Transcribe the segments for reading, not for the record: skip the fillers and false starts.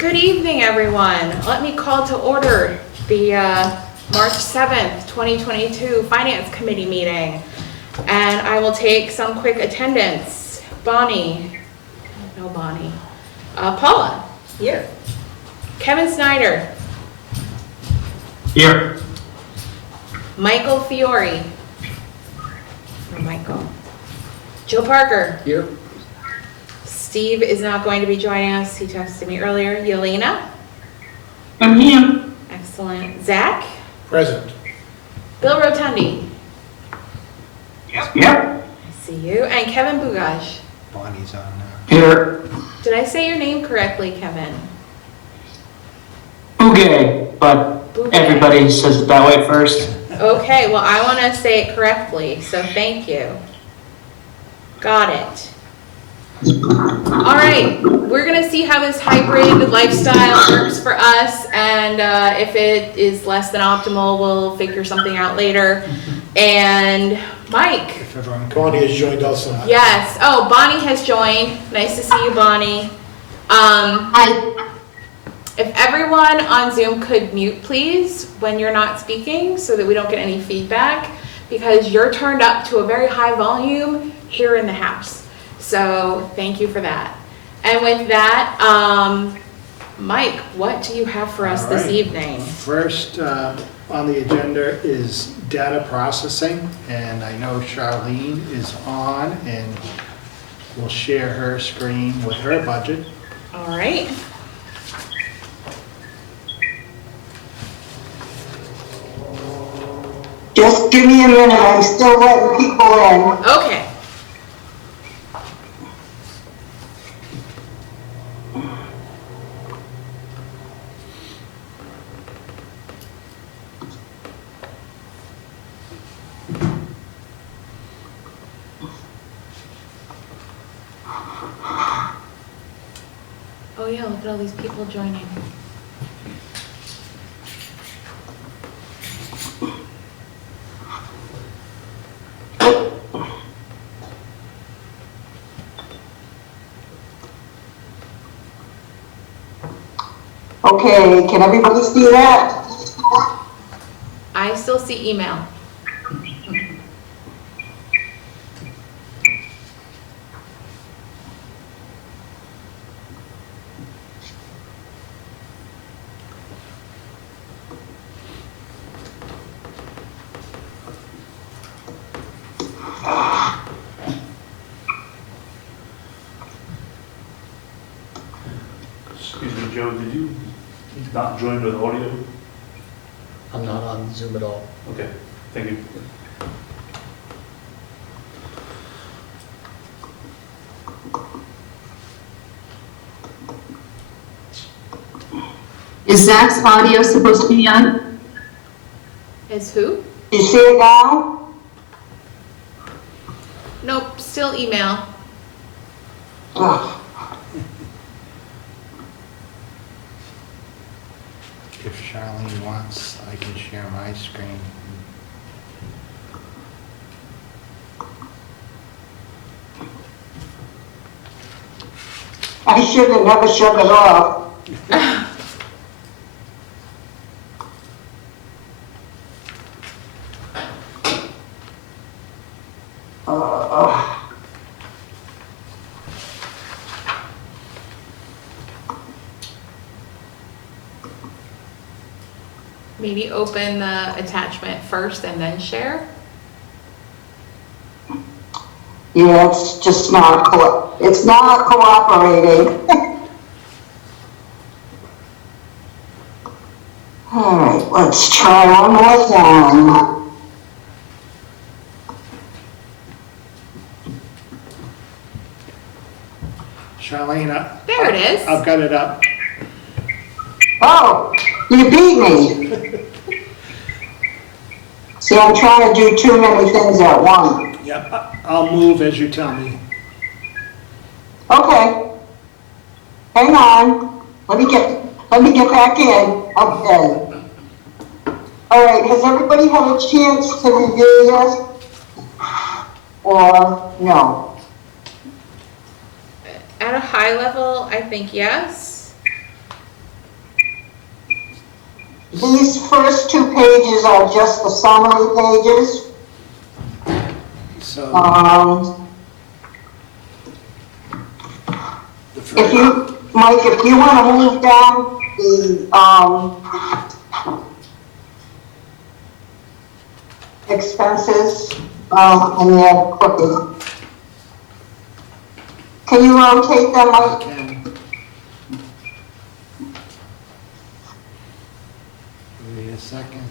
Good evening, everyone. Let me call to order the March 7th, 2022 Finance Committee meeting. And I will take some quick attendance. Bonnie. No Bonnie. Paula. Here. Kevin Snyder. Here. Michael Fiore. Or Michael. Joe Parker. Here. Steve is not going to be joining us. He texted me earlier. Yelena. I'm here. Excellent. Zach. Present. Bill Rotundi. Yep. I see you. And Kevin Bugaj. Bonnie's on now. Here. Did I say your name correctly, Kevin? Bugay, but Bugay. everybody says it that way first. Okay, well, I want to say it correctly, so thank you. Got it. All right, we're going to see how this hybrid lifestyle works for us, and if it is less than optimal, we'll figure something out later. And Mike. If everyone, Bonnie has joined also. Yes. Oh, Bonnie has joined. Nice to see you, Bonnie. Hi. If everyone on Zoom could mute, please, when you're not speaking, so that we don't get any feedback, because you're turned up to a very high volume here in the house. So thank you for that. And with that, Mike, what do you have for us this evening? First on the agenda is data processing, and I know Charlene is on and will share her screen with her budget. All right. Just give me a minute, I'm still letting people in. Okay. Oh yeah, look at all these people joining. Okay, can everybody see that? I still see email. Excuse me, Joe, did you not join with audio? I'm not on Zoom at all. Okay, thank you. Is Zach's audio supposed to be on? Is who? You see it now? Nope, still email. Ugh. If Charlene wants, I can share my screen. I should have never shut it off. Maybe open the attachment first and then share. Yeah, it's just not, it's not cooperating. All right, let's try one more time. Charlene, There it is. I've got it up. Oh, you beat me. See, I'm trying to do too many things at once. Yep, I'll move as you tell me. Okay. Hang on. Let me get back in. Okay. All right, has everybody had a chance to review this? Or no? At a high level, I think yes. These first two pages are just the summary pages. So, the If first, you, Mike, if you want to move down the expenses, and they're crooked. Can you rotate them, I Mike? can. Give me a second.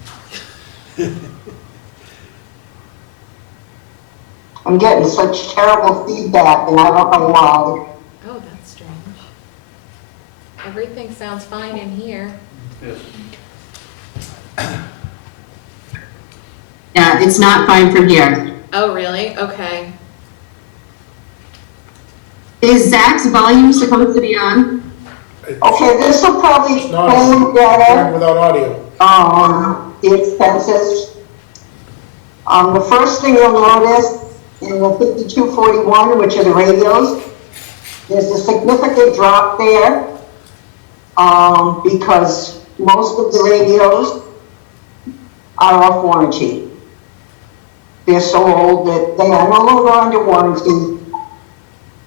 I'm getting such terrible feedback and I don't know why. Oh, that's strange. Everything sounds fine in here. Yes. Yeah, it's not fine from here. Oh, really? Okay. Is Zach's volume supposed to be on? Okay, this will probably explain better, Without audio. the expenses. The first thing you'll notice in the 5241, which are the radios, there's a significant drop there, because most of the radios are off warranty. They're so old that they are no longer under warranty.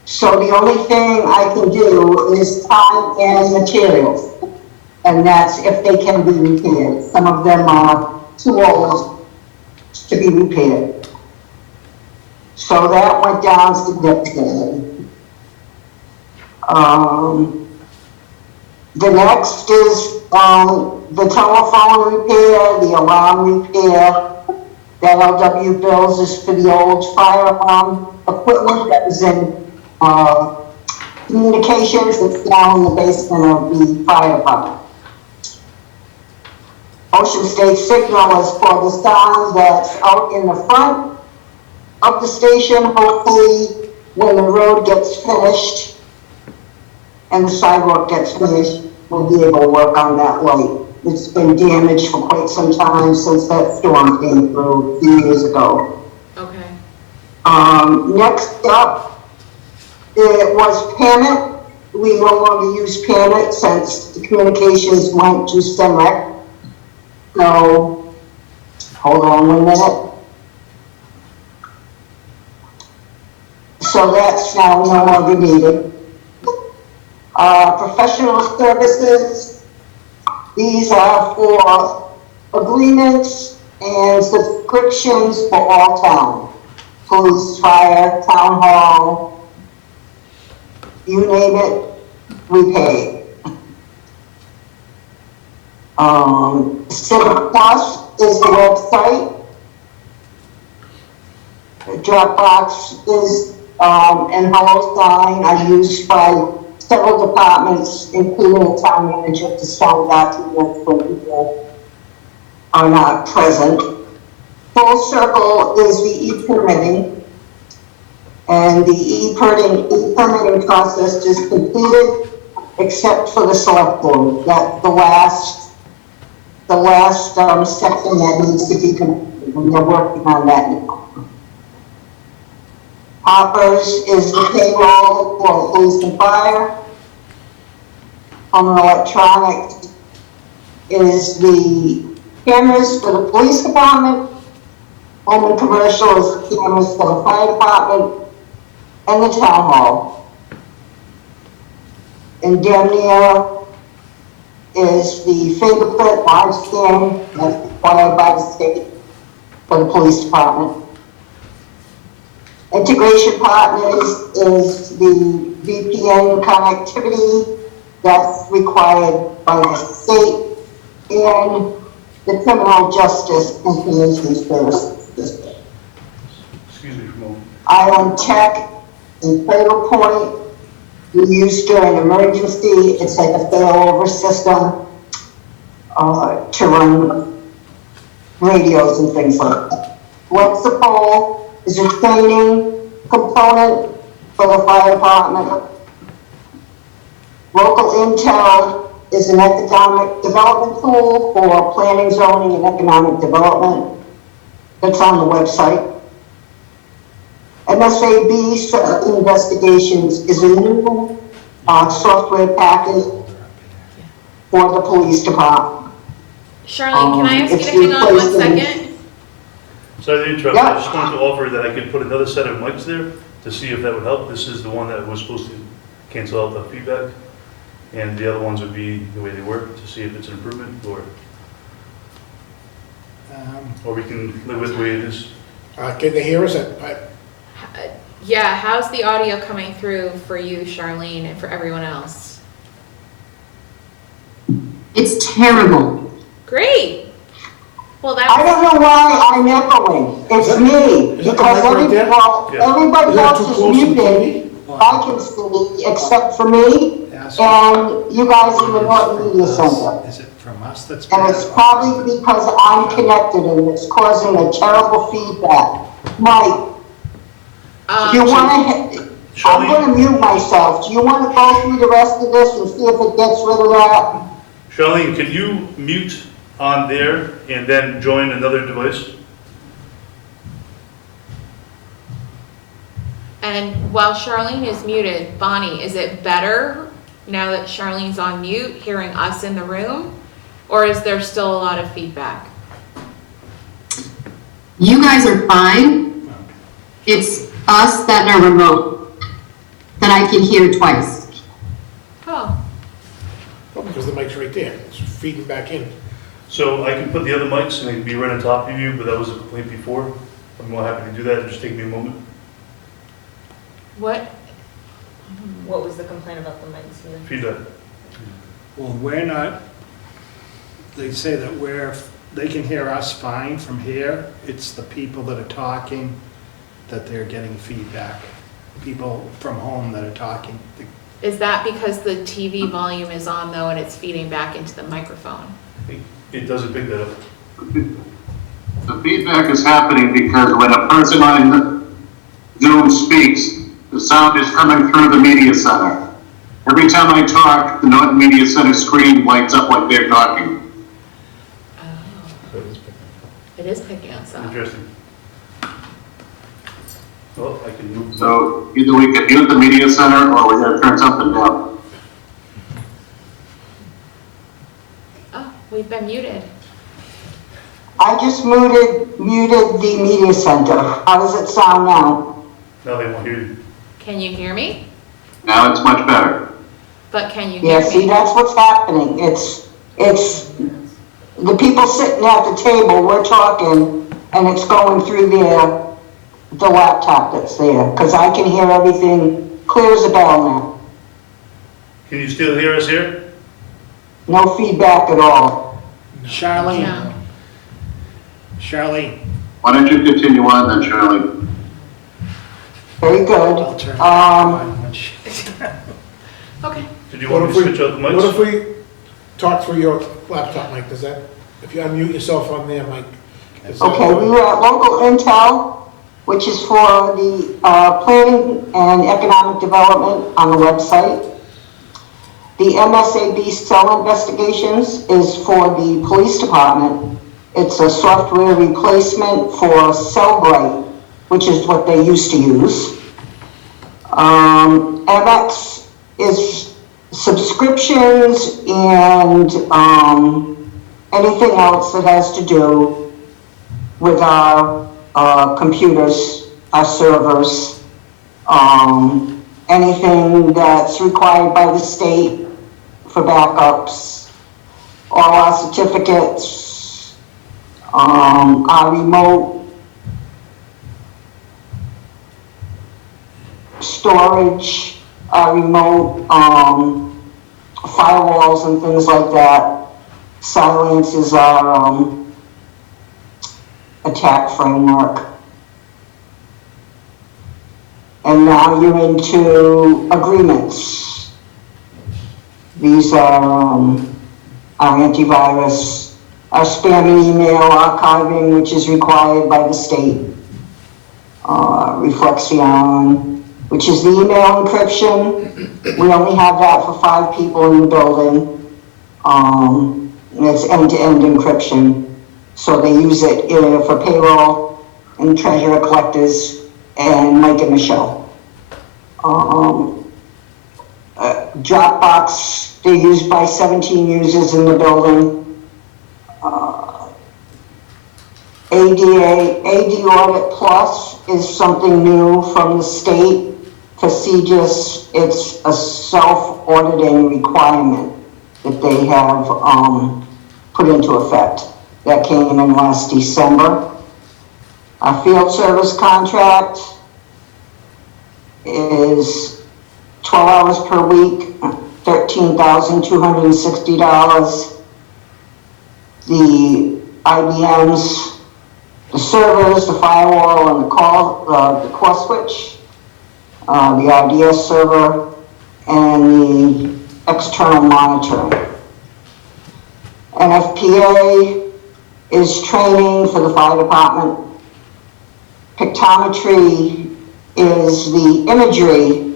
So the only thing I can do is time and materials. And that's if they can be repaired. Some of them are too old to be repaired. So that went down significantly. The next is the telephone repair, the alarm repair. That LW bills is for the old fire alarm equipment that was in communications that's now in the basement of the fire department. Ocean State Signal is for the sign that's out in the front of the station. Hopefully, when the road gets finished and the sidewalk gets finished, we'll be able to work on that light. It's been damaged for quite some time since that storm came through a few years ago. Okay. Next up, it was Panet. We no longer use Panet since the communications went to SEMREC. So, hold on 1 minute. So that's now no longer needed. Professional services, these are for agreements and subscriptions for all town. Police, fire, town hall, you name it, we pay. Civic Plus is the website. Dropbox is and Hello Sign are used by several departments, including the town manager, to sign documents when people are not present. Full Circle is the e-permitting, and the e-permitting process is completed except for the select board. That's the last section that needs to be completed, and they're working on that now. Hoppers is the payroll for police and fire. Home and electronic is the cameras for the police department. Home and commercial is the cameras for the fire department and the town hall. Indemnia is the fingerprint large scan that's required by the state for the police department. Integration Partners is the VPN connectivity that's required by the state, and the Criminal Justice Information Services. Excuse me for a moment. Island Tech and Cradle Point we use during emergency. It's like a failover system to run radios and things like that. Lexipol is a training component for the fire department. Local Intel is an economic development tool for planning, zoning, and economic development. That's on the website. MSAB Investigations is a new software package for the police department. Charlene, can I ask you It's to hang on 1 replacing- second? Sorry to interrupt, Yeah. I just wanted to offer that I could put another set of mics there to see if that would help. This is the one that was supposed to cancel out the feedback, and the other ones would be the way they were, to see if it's an improvement, or we can live with the way it is. Can they hear us? Yeah, how's the audio coming through for you, Charlene, and for everyone else? It's terrible. Great. Well, I that's, don't know why I'm echoing. It's Is that- me. is that the Because mic right there? Yeah. everybody Is that else too is close to the muted. I can see except for me Ask- and you guys in the Norton Media Center. Is it from us that's And bad? it's probably because I'm connected and it's causing a terrible feedback. Mike, do you wanna, I'm Charlene, gonna mute myself. Do you wanna go through the rest of this and see if it gets rid of that? Charlene, can you mute on there and then join another device? and while Charlene is muted, Bonnie, is it better now that Charlene's on mute, hearing us in the room? Or is there still a lot of feedback? You guys are fine. It's us that are remote that I can hear twice. Oh, Oh, because the mic's right there. It's feeding back in. So I can put the other mics and they can be right on top of you, but that was a complaint before. I'm more happy to do that, just take me a moment. what? What was the complaint about the mics? Either? Feedback. Well, we're not, they say that they can hear us fine from here. It's the people that are talking that they're getting feedback. People from home that are talking. Is that because the TV volume is on though and it's feeding back into the microphone? It doesn't pick that up. The feedback is happening because when a person on Zoom speaks, the sound is coming through the media center. Every time I talk, the Norton Media Center screen lights up like they're talking. Oh, it is picking us up. Interesting. Well, I can move. So either we can mute the media center or we're gonna turn something down. Oh, we've been muted. I just muted the media center. How does it sound now? Now they won't hear you. Can you hear me? Now it's much better. But can you hear Yeah, see, me? that's what's happening. It's the people sitting at the table, we're talking, and it's going through the laptop that's there, because I can hear everything clear as a bell now. Can you still hear us here? No feedback at all. Charlene, No. Charlene, Why don't you continue on then, Shirley? Very I'll good. turn it on when she. Okay. Did you want me to switch out the What if mics? we talk through your laptop mic? Does that, if you unmute yourself on there, Mike? does that- Okay, we were at local intel, which is for the planning and economic development on the website. The MSAB cell investigations is for the police department. It's a software replacement for Cellbrite, which is what they used to use. MX is subscriptions and anything else that has to do with our computers, our servers, anything that's required by the state for backups, all our certificates, our remote storage, our remote firewalls and things like that. Silence is our attack framework. And now you're into agreements. These are our antivirus, our spam and email archiving, which is required by the state. Reflexion, which is the email encryption. We only have that for 5 people in the building. And it's end-to-end encryption. So they use it for payroll and treasurer collectors and Mike and Michelle. Dropbox, they're used by 17 users in the building. AD Audit Plus is something new from the state. For CGIS, it's a self-auditing requirement that they have put into effect. That came in last December. Our field service contract is 12 hours per week, $13,260. The IBMs, the servers, the firewall, and the core switch, the RDS server, and the external monitoring. NFPA is training for the fire department. Pictometry is the imagery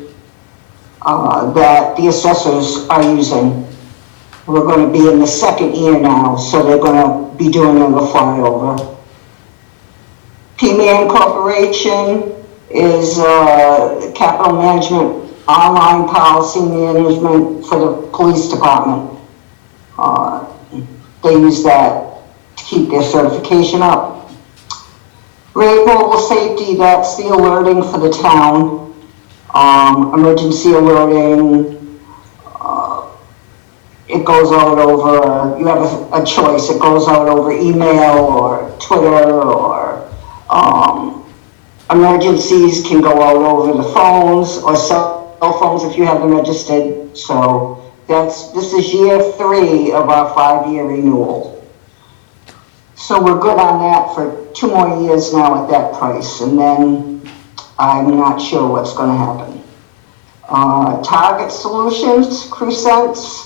that the assessors are using. We're going to be in the second year now, so they're going to be doing another flyover. PMAN Corporation is capital management, online policy management for the police department. They use that to keep their certification up. Rate mobile safety, that's the alerting for the town. Emergency alerting, it goes out over, you have a choice, it goes out over email or Twitter, or emergencies can go out over the phones or cell phones if you have them registered. So this is year 3 of our 5-year renewal. So we're good on that for 2 more years now at that price, and then I'm not sure what's going to happen. Target Solutions, Crucents.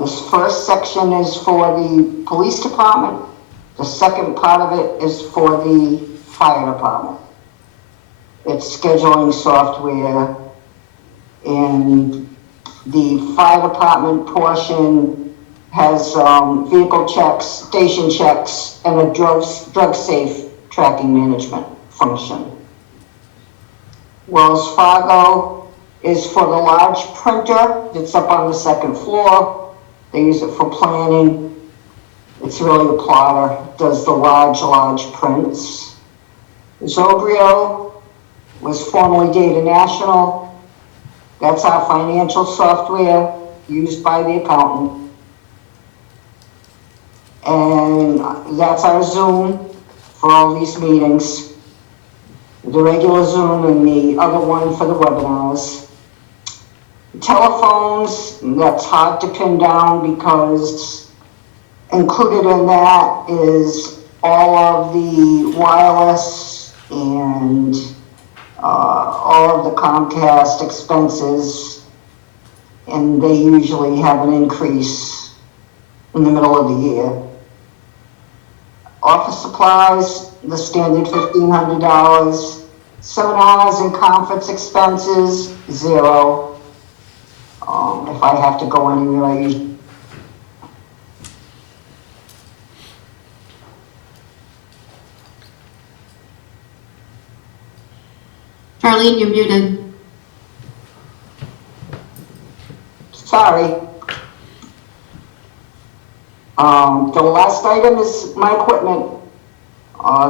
This first section is for the police department. The second part of it is for the fire department. It's scheduling software, and the fire department portion has vehicle checks, station checks, and a drug safe tracking management function. Wells Fargo is for the large printer that's up on the second floor. They use it for planning. It's really a plotter, does the large prints. Zobrio was formerly Data National. That's our financial software used by the accountant. And that's our Zoom for all these meetings. The regular Zoom and the other one for the webinars. Telephones, that's hard to pin down because included in that is all of the wireless and all of the Comcast expenses, and they usually have an increase in the middle of the year. Office supplies, the standard $1,500. Seminars and conference expenses, 0. If I have to go anywhere, Charlene, you're muted. sorry. The last item is my equipment.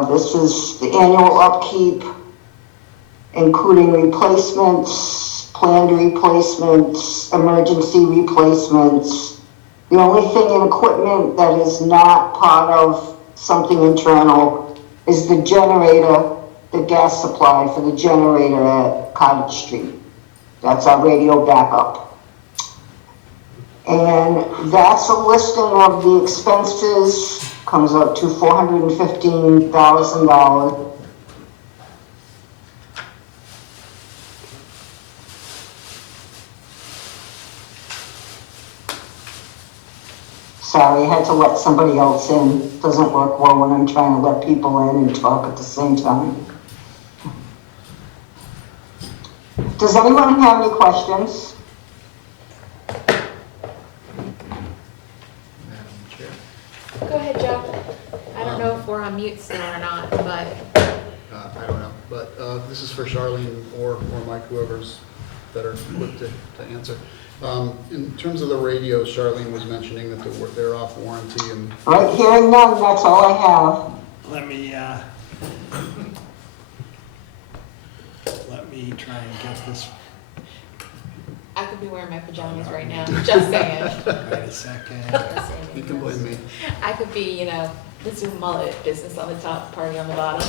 This is the annual upkeep, including replacements, planned replacements, emergency replacements. The only thing in equipment that is not part of something internal is the generator, the gas supply for the generator at Cottage Street. That's our radio backup. And that's a listing of the expenses, comes up to $415,000. Sorry, I had to let somebody else in. It doesn't work well when I'm trying to let people in and talk at the same time. Does anyone have any questions? Madam Chair. Go ahead, Jeff. I don't know if we're on mute still or not, but I don't know, but this is for Charlene or Mike, whoever's better equipped to answer. In terms of the radios, Charlene was mentioning that they're off warranty and... Right, hearing none, that's all I have. Let me try and get this, I could be wearing my pajamas right now, just saying. wait a second. You can blame me. I could be, the Zoom mullet, business on the top, party on the bottom.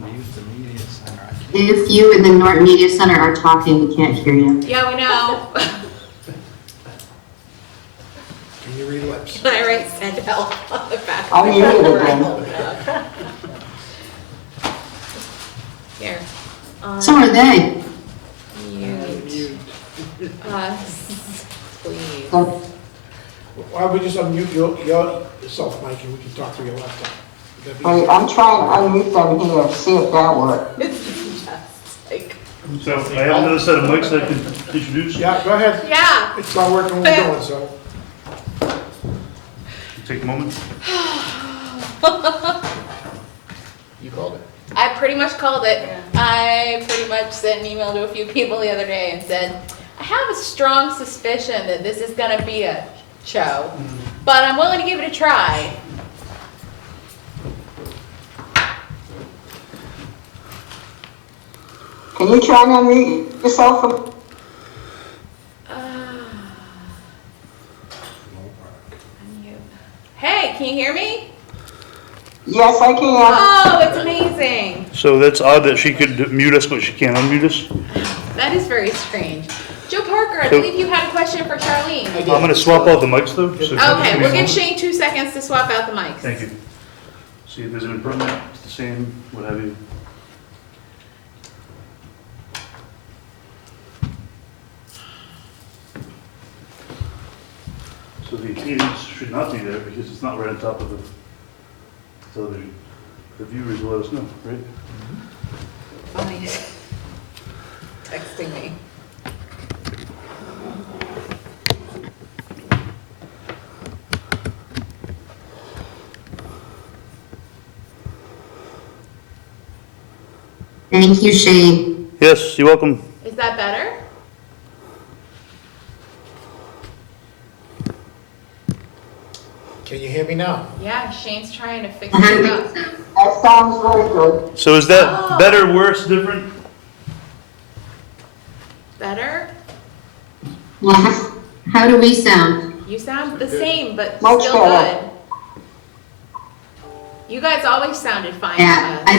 Unmute the media center. I can't. If you in the Norton Media Center are talking, we can't hear you. Yeah, we know. Can you read lips? Can I write send help on the back? I'm muted again. Here. So are they. Mute Mute. us, please. So, Why don't we just unmute yourself, Mike, and we can talk through your laptop? Would that be- wait, I'm trying to unmute them here, see if that works. It's just like, So I have another set of mics that I can introduce. Yeah, go ahead. yeah. It's not working when we're going, so. Take a moment. You called it. I pretty much called it. I pretty much sent an email to a few people the other day and said, I have a strong suspicion that this is gonna be a show, but I'm willing to give it a try. Can you try and unmute yourself from, Hey, can you hear me? yes, I can. Oh, it's amazing. So that's odd that she could mute us, but she can't unmute us. That is very strange. Joe Parker, I believe you had a question for Charlene. I did. I'm gonna swap out the mics though. so Okay, we'll give give Shane 2 seconds to swap out the mics. Thank you. See if there's an improvement, it's the same, what have you. So the impedance should not be there because it's not right on top of the television. The viewers will let us know, right? Oh, he's texting me. Thank you, Shane. Yes, you're welcome. Is that better? Can you hear me now? Yeah, Shane's trying to fix it up. That sounds very good. So is that Oh. better, worse, different? Better? Well, how do we sound? You sound the same, but Much still better. good. You guys always sounded fine Yeah, to us.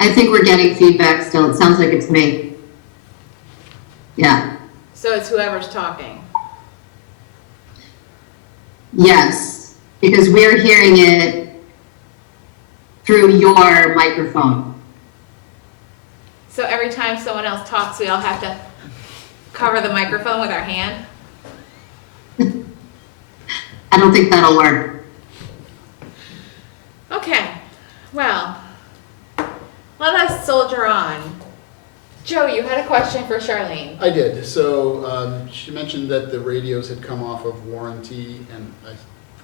I think we're getting feedback still. It sounds like it's me. Yeah, So it's whoever's talking. yes, because we're hearing it through your microphone. So every time someone else talks, we all have to cover the microphone with our hand? I don't think that'll work. Okay, well, let us soldier on. Joe, you had a question for Charlene. I did. So she mentioned that the radios had come off of warranty, and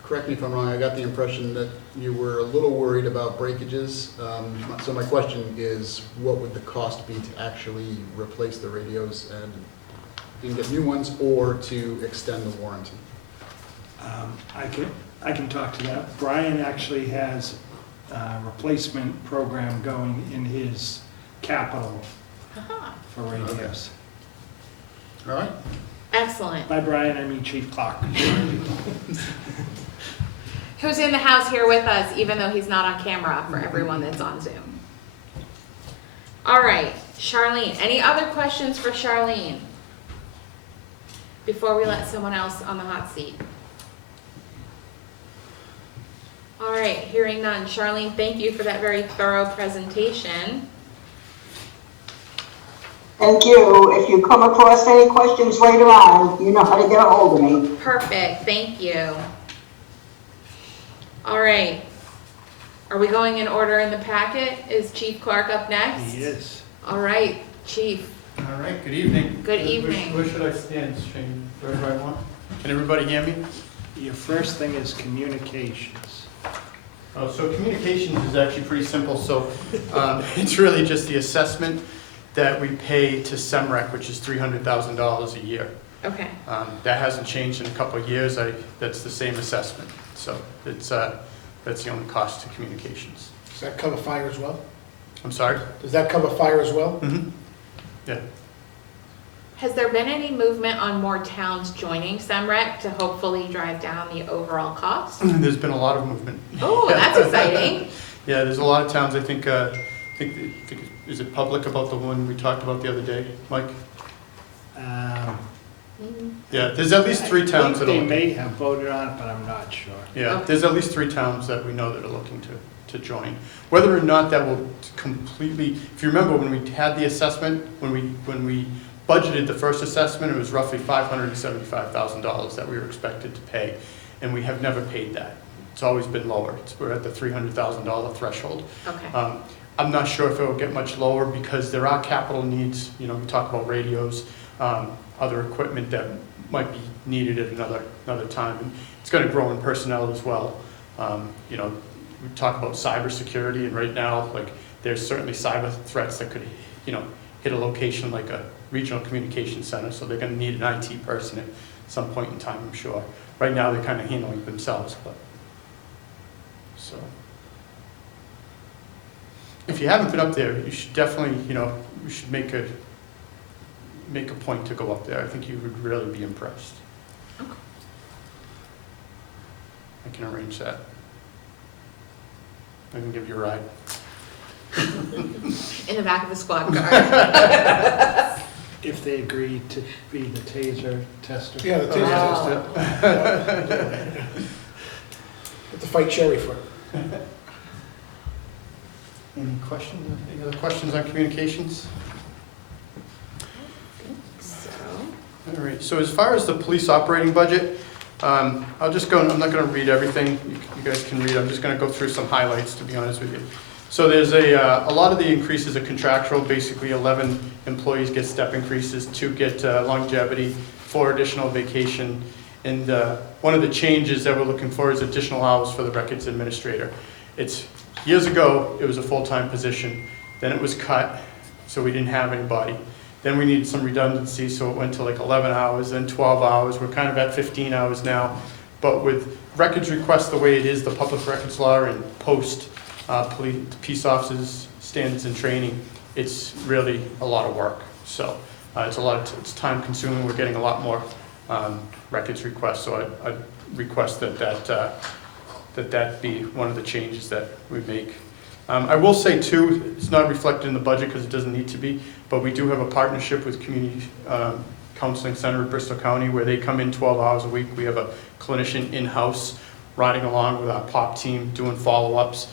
correct me if I'm wrong, I got the impression that you were a little worried about breakages. So my question is, what would the cost be to actually replace the radios and get new ones, or to extend the warranty? I can talk to that. Brian actually has a replacement program going in his capital for radios. All right. Excellent. By Brian, I mean Chief Clark. Who's in the house here with us, even though he's not on camera for everyone that's on Zoom. All right, Charlene, any other questions for Charlene? Before we let someone else on the hot seat. All right, hearing none. Charlene, thank you for that very thorough presentation. Thank you. If you come across any questions later on, you know how to get a hold of me. Perfect, thank you. All right, are we going in order in the packet? Is Chief Clark up next? He is. All right, Chief. All right, good evening. Good evening. Where should I stand, Shane? Wherever I want? Can everybody hear me? Your first thing is communications. So communications is actually pretty simple. So it's really just the assessment that we pay to SEMREC, which is $300,000 a year. Okay, That hasn't changed in a couple of years. That's the same assessment. So it's, that's the only cost to communications. Does that cover fire as well? I'm sorry? Does that cover fire as well? Mm-hmm. Yeah. has there been any movement on more towns joining SEMREC to hopefully drive down the overall cost? There's been a lot of movement. Oh, that's exciting. Yeah, there's a lot of towns, I think, is it public about the one we talked about the other day, Mike? Yeah, there's at least 3 towns that They are, may have voted on it, but I'm not sure. yeah, Okay. there's at least 3 towns that we know that are looking to join. Whether or not that will completely, if you remember when we had the assessment, when we budgeted the first assessment, it was roughly $575,000 that we were expected to pay, and we have never paid that. It's always been lower. We're at the $300,000 threshold. Okay, I'm not sure if it will get much lower because there are capital needs. You know, we talk about radios, other equipment that might be needed at another time. And it's going to grow in personnel as well. You know, we talk about cybersecurity, and right now, like, there's certainly cyber threats that could, you know, hit a location like a regional communication center. So they're going to need an IT person at some point in time, I'm sure. Right now, they're kind of handling it themselves, but so. If you haven't been up there, you should definitely, you know, you should make a point to go up there. I think you would really be impressed. Okay. I can arrange that. I can give you a ride. in the back of the squad car. If they agree to be the taser tester. Yeah, the taser Wow. tester. Have to fight Sherry for it. Any questions? Any other questions on communications? So, All right, so as far as the police operating budget, I'll just go, I'm not gonna read everything, you guys can read, I'm just gonna go through some highlights, to be honest with you. So there's a lot of the increases are contractual, basically 11 employees get step increases, 2 get longevity, 4 additional vacation, and one of the changes that we're looking for is additional hours for the records administrator. It's, years ago, it was a full-time position, then it was cut, so we didn't have anybody. Then we needed some redundancy, so it went to like 11 hours, then 12 hours. We're kind of at 15 hours now. But with records requests the way it is, the public records law and post peace officers standards and training, it's really a lot of work. So it's time consuming. We're getting a lot more records requests. So I request that be one of the changes that we make. I will say too, it's not reflected in the budget because it doesn't need to be, but we do have a partnership with Community Counseling Center of Bristol County where they come in 12 hours a week. We have a clinician in-house riding along with our POP team doing follow-ups.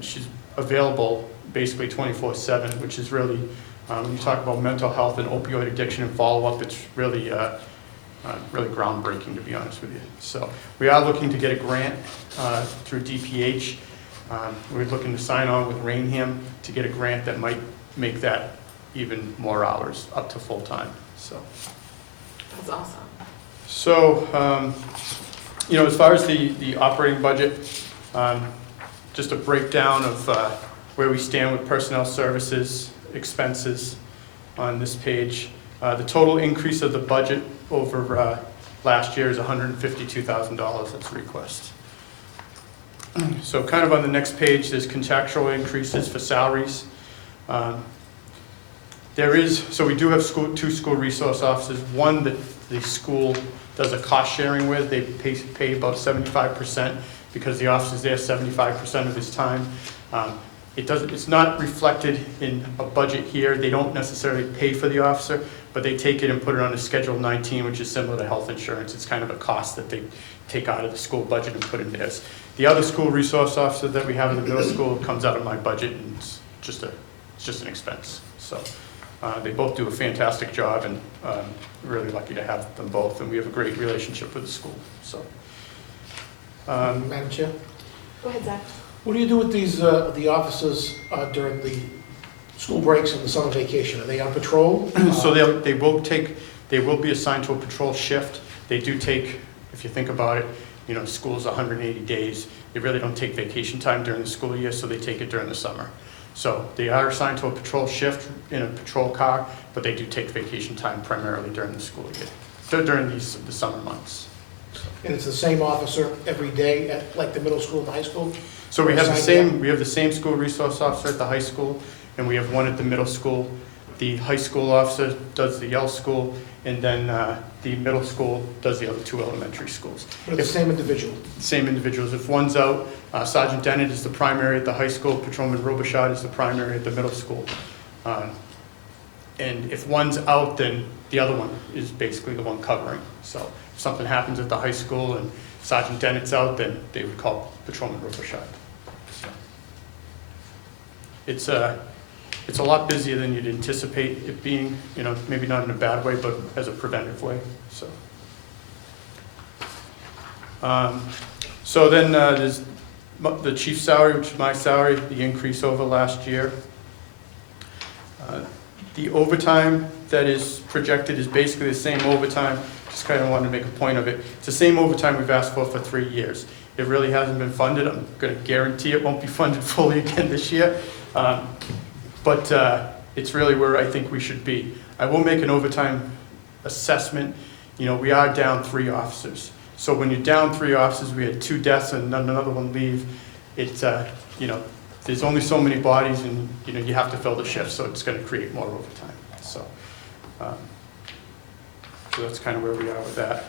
She's available basically 24/7, which is really, when you talk about mental health and opioid addiction and follow-up, it's really really groundbreaking, to be honest with you. So we are looking to get a grant through DPH. We're looking to sign on with Rainham to get a grant that might make that even more hours, up to full-time. So that's awesome. So, you know, as far as the operating budget, just a breakdown of where we stand with personnel services expenses on this page. The total increase of the budget over last year is $152,000. That's a request. So kind of on the next page, there's contractual increases for salaries. So we do have 2 school resource officers. One that the school does a cost sharing with. They pay about 75% because the officer's there 75% of his time. It's not reflected in a budget here. They don't necessarily pay for the officer, but they take it and put it on a Schedule 19, which is similar to health insurance. It's kind of a cost that they take out of the school budget and put in theirs. The other school resource officer that we have in the middle school comes out of my budget, and it's just an expense. So they both do a fantastic job, and really lucky to have them both, and we have a great relationship with the school. So, Madam Chair, Go ahead, Zach. what do you do with these, the officers during the school breaks and the summer vacation? Are they on patrol? So they will be assigned to a patrol shift. They do take, if you think about it, you know, school's 180 days. They really don't take vacation time during the school year, so they take it during the summer. So they are assigned to a patrol shift in a patrol car, but they do take vacation time primarily during the school year. during the summer months. And it's the same officer every day at like the middle school and high school? So we have the Assigned same, school resource officer at the high school, and we have one at the middle school. The high school officer does the Yale school, and then the middle school does the other two elementary schools. But it's the same individual? Same individuals. If one's out, Sergeant Dennett is the primary at the high school, Patrolman Robichaud is the primary at the middle school. And if one's out, then the other one is basically the one covering. So if something happens at the high school and Sergeant Dennett's out, then they would call Patrolman Robichaud. So it's a lot busier than you'd anticipate it being, you know, maybe not in a bad way, but as a preventive way, so. So then there's the chief's salary, which is my salary, the increase over last year. The overtime that is projected is basically the same overtime, just kind of wanted to make a point of it. It's the same overtime we've asked for 3 years. It really hasn't been funded. I'm going to guarantee it won't be funded fully again this year. But it's really where I think we should be. I will make an overtime assessment. You know, we are down 3 officers. So when you're down 3 officers, we had 2 deaths and another one leave. It's, you know, there's only so many bodies and, you know, you have to fill the shift, so it's going to create more overtime. So, so that's kind of where we are with that.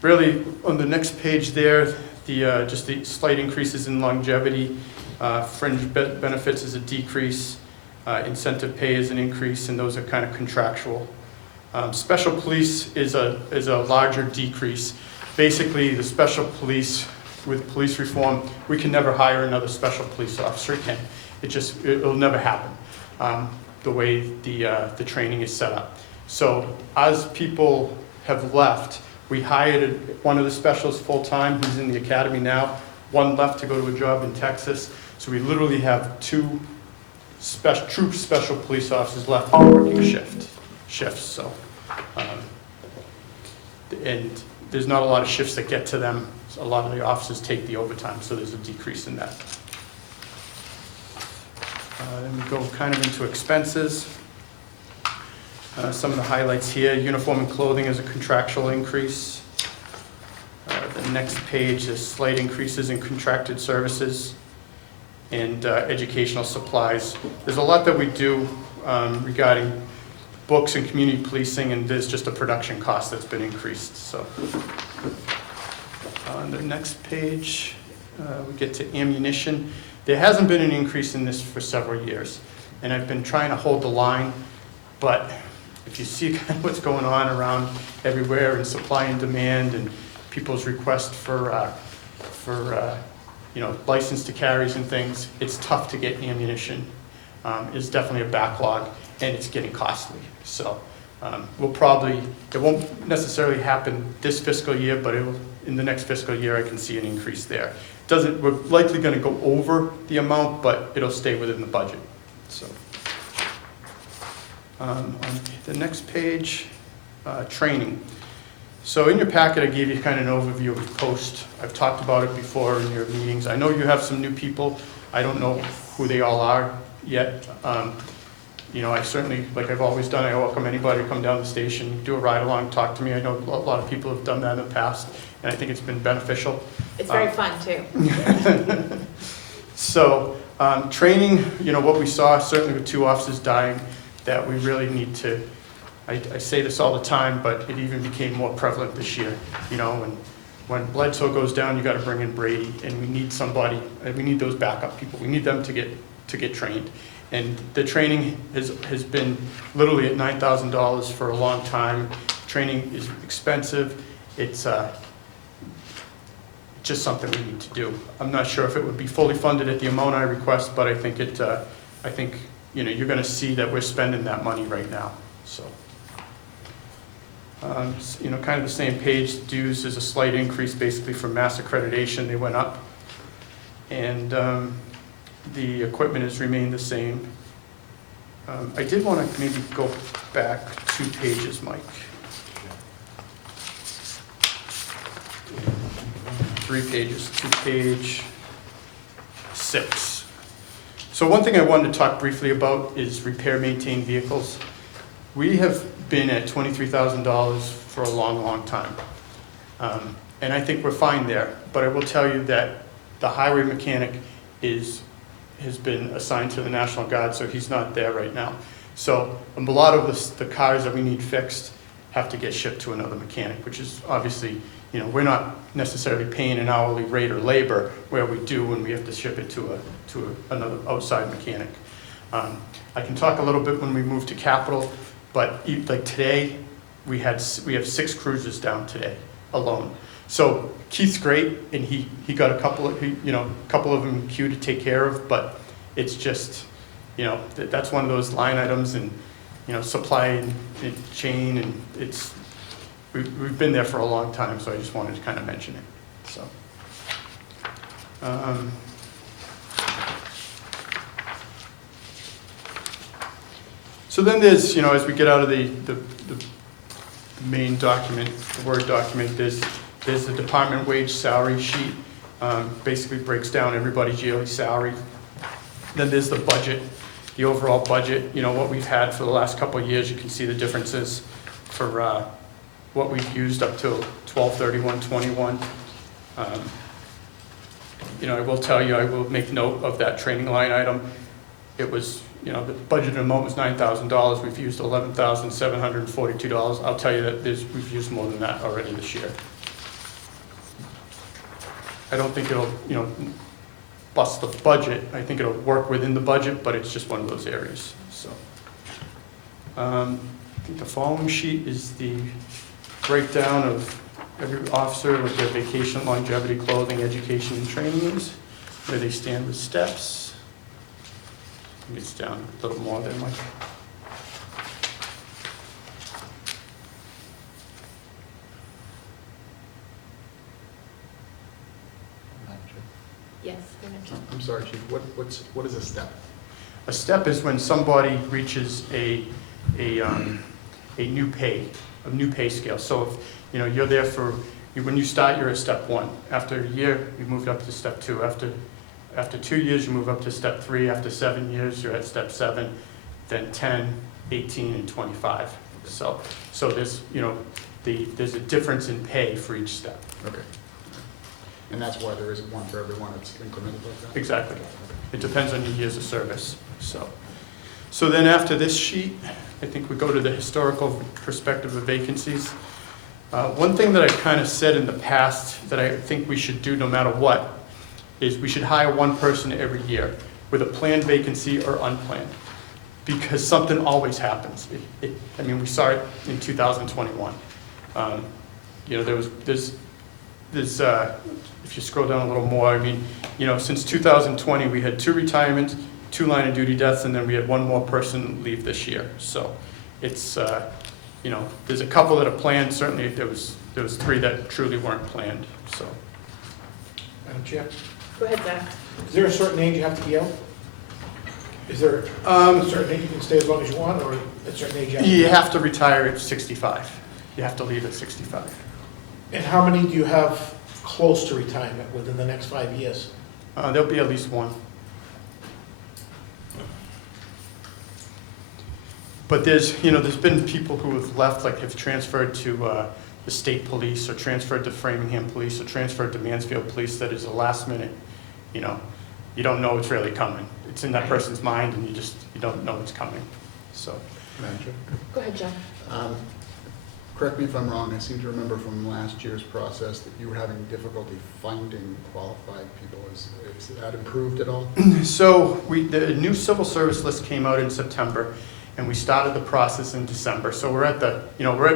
Really, on the next page there, just the slight increases in longevity. Fringe benefits is a decrease, incentive pay is an increase, and those are kind of contractual. Special police is a larger decrease. Basically, the special police, with police reform, we can never hire another special police officer again. It'll never happen, the way the training is set up. So as people have left, we hired one of the specialists full-time, he's in the academy now, one left to go to a job in Texas. So we literally have 2 true special police officers left working shifts. So, and there's not a lot of shifts that get to them. A lot of the officers take the overtime, so there's a decrease in that. Then we go kind of into expenses. Some of the highlights here: uniform and clothing is a contractual increase. The next page is slight increases in contracted services and educational supplies. There's a lot that we do regarding books and community policing, and there's just a production cost that's been increased. So on the next page, we get to ammunition. There hasn't been an increase in this for several years, and I've been trying to hold the line, but if you see kind of what's going on around everywhere in supply and demand and people's requests for you know, license to carries and things, it's tough to get ammunition. It's definitely a backlog, and it's getting costly. So it won't necessarily happen this fiscal year, but in the next fiscal year, I can see an increase there. We're likely going to go over the amount, but it'll stay within the budget. So on the next page, training. So in your packet, I gave you kind of an overview of the post. I've talked about it before in your meetings. I know you have some new people. I don't know who they all are yet. You know, I certainly, like I've always done, I welcome anybody to come down the station, do a ride along, talk to me. I know a lot of people have done that in the past, and I think it's been beneficial. It's very fun too. So training, you know, what we saw, certainly with 2 officers dying, that we really need to, I say this all the time, but it even became more prevalent this year. You know, when Bledsoe goes down, you got to bring in Brady, and we need somebody, and we need those backup people. We need them to get trained. And the training has been literally at $9,000 for a long time. Training is expensive. It's just something we need to do. I'm not sure if it would be fully funded at the amount I request, but I think you know, you're going to see that we're spending that money right now. So, you know, kind of the same page. Dues is a slight increase, basically for mass accreditation. They went up, and the equipment has remained the same. I did want to maybe go back 2 pages, Mike. 3 pages to page 6. So one thing I wanted to talk briefly about is repair, maintain vehicles. We have been at $23,000 for a long, long time. And I think we're fine there, but I will tell you that the highway mechanic has been assigned to the National Guard, so he's not there right now. So a lot of the cars that we need fixed have to get shipped to another mechanic, which is obviously, we're not necessarily paying an hourly rate or labor where we do when we have to ship it to another outside mechanic. I can talk a little bit when we move to capital, but like today, we have 6 cruisers down today alone. So Keith's great, and he got a couple of them in queue to take care of, but it's just, that's one of those line items, and supply and chain, and we've been there for a long time, so I just wanted to kind of mention it. So. So then there's, as we get out of the main document, the Word document, there's the department wage salary sheet. Basically breaks down everybody's yearly salary. Then there's the budget, the overall budget, what we've had for the last couple of years. You can see the differences for what we've used up till 12/31/21. I will tell you, I will make note of that training line item. It was, the budget amount was $9,000. We've used $11,742. I'll tell you that we've used more than that already this year. I don't think it'll, bust the budget. I think it'll work within the budget, but it's just one of those areas. So, I think the following sheet is the breakdown of every officer with their vacation, longevity, clothing, education, and trainings, where they stand with steps. It's down a little more than like. Yes. I'm sorry, Chief, what is a step? A step is when somebody reaches a new pay scale. So if you're there when you start, you're at step 1. After a year, you moved up to step 2. After 2 years, you move up to step 3. After 7 years, you're at step 7. Then 10, 18, and 25. So there's there's a difference in pay for each step. Okay. And that's why there isn't one for everyone, it's incremental like that? Exactly. It depends on your years of service. So then after this sheet, I think we go to the historical perspective of vacancies. One thing that I kind of said in the past that I think we should do no matter what is we should hire one person every year with a planned vacancy or unplanned, because something always happens. We saw it in 2021. There's if you scroll down a little more, since 2020, we had 2 retirements, 2 line of duty deaths, and then we had 1 more person leave this year. So it's, there's a couple that are planned. Certainly there was 3 that truly weren't planned, so. Madam Chair, Go ahead, Zach. is there a certain age you have to be out? Is there a certain age you can stay as long as you want, or a certain age You have to retire at 65. You have to leave at 65. And how many do you have close to retirement within the next 5 years? There'll be at least 1. But there's been people who have left, like have transferred to the state police, or transferred to Framingham Police, or transferred to Mansfield Police. That is a last minute, you don't know it's really coming. It's in that person's mind, and you don't know it's coming. So. Madam Chair? Go ahead, John. Correct me if I'm wrong, I seem to remember from last year's process that you were having difficulty finding qualified people. Is that improved at all? So the new civil service list came out in September, and we started the process in December. So we're at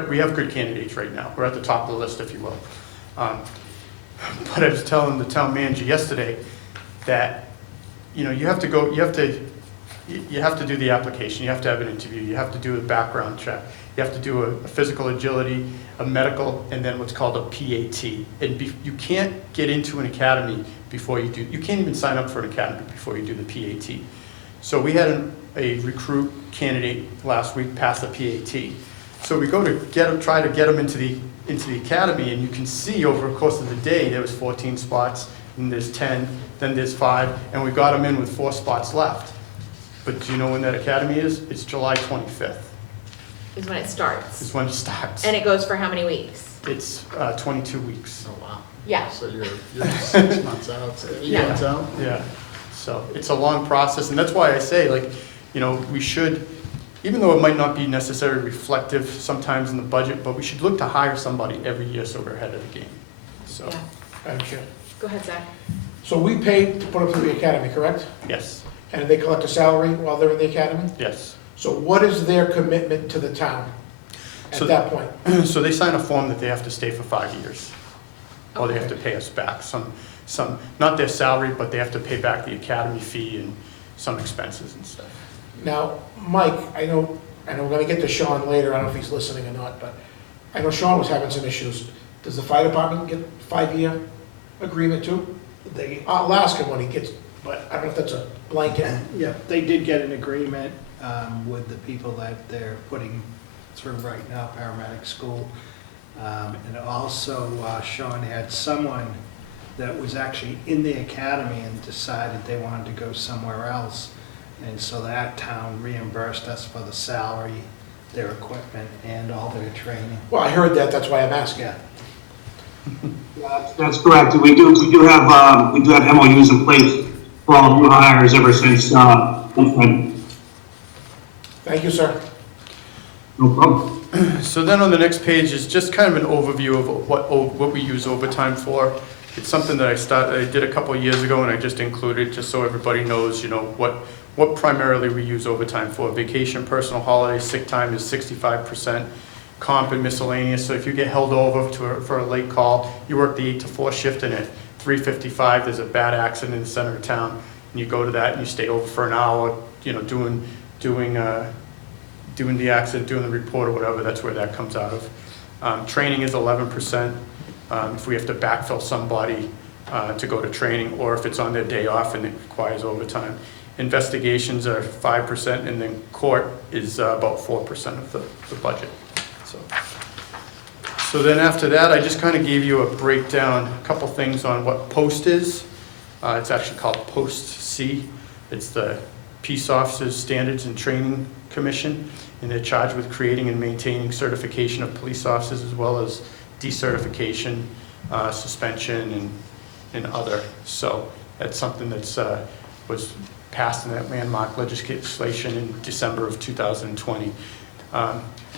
we have good candidates right now. We're at the top of the list, if you will. But I was telling the town manager yesterday that, you have to do the application, you have to have an interview, you have to do a background check, you have to do a physical agility, a medical, and then what's called a PAT. And you can't get into an academy before you can't even sign up for an academy before you do the PAT. So we had a recruit candidate last week pass the PAT. So we go to try to get them into the academy, and you can see over the course of the day there was 14 spots, and there's 10, then there's 5, and we got them in with 4 spots left. But do you know when that academy is? It's July 25th. is when it starts. is when it starts. And it goes for how many weeks? It's 22 weeks. Oh, wow. Yeah. So you're 6 months out, 8 Yeah. months out? Yeah, so it's a long process, and that's why I say, like, you know, we should, even though it might not be necessarily reflective sometimes in the budget, but we should look to hire somebody every year so we're ahead of the game, so, Yeah. Madam Chair. Go ahead, Zach. So we paid to put them through the academy, correct? yes, And they collect a salary while they're in the academy? yes. So what is their commitment to the town So- at that point? So they sign a form that they have to stay for 5 years, or they have Okay. to pay us back some, not their salary, but they have to pay back the academy fee and some expenses and stuff. Now, Mike, I know we're gonna get to Sean later, I don't know if he's listening or not, but I know Sean was having some issues. Does the fire department get 5-year agreement too? I'll ask him when he gets, but I don't know if that's a blanket. Yeah, they did get an agreement with the people that they're putting through right now, paramedic school. And also Sean had someone that was actually in the academy and decided they wanted to go somewhere else. And so that town reimbursed us for the salary, their equipment, and all their training. Well, I heard that, that's why I'm asking. Yeah. Yeah, that's correct. We do have MOUs in place for all new hires ever since, Thank you, sir. no problem. So then on the next page is just kind of an overview of what we use overtime for. It's something that I did a couple of years ago, and I just included, just so everybody knows, you know, what primarily we use overtime for. Vacation, personal holidays, sick time is 65%, comp and miscellaneous. So if you get held over for a late call, you work the 8 to 4 shift, and at 3:55 there's a bad accident in the center of town, and you go to that and you stay over for an hour, you know, doing the accident, doing the report or whatever. That's where that comes out of. Training is 11%. If we have to backfill somebody to go to training, or if it's on their day off and it requires overtime. Investigations are 5%, and then court is about 4% of the budget. So then after that, I just kind of gave you a breakdown, a couple things on what POST is. It's actually called POST C. It's the Peace Officers Standards and Training Commission, and they're charged with creating and maintaining certification of police officers, as well as decertification, suspension, and other. So that's something that's was passed in that landmark legislation in December of 2020.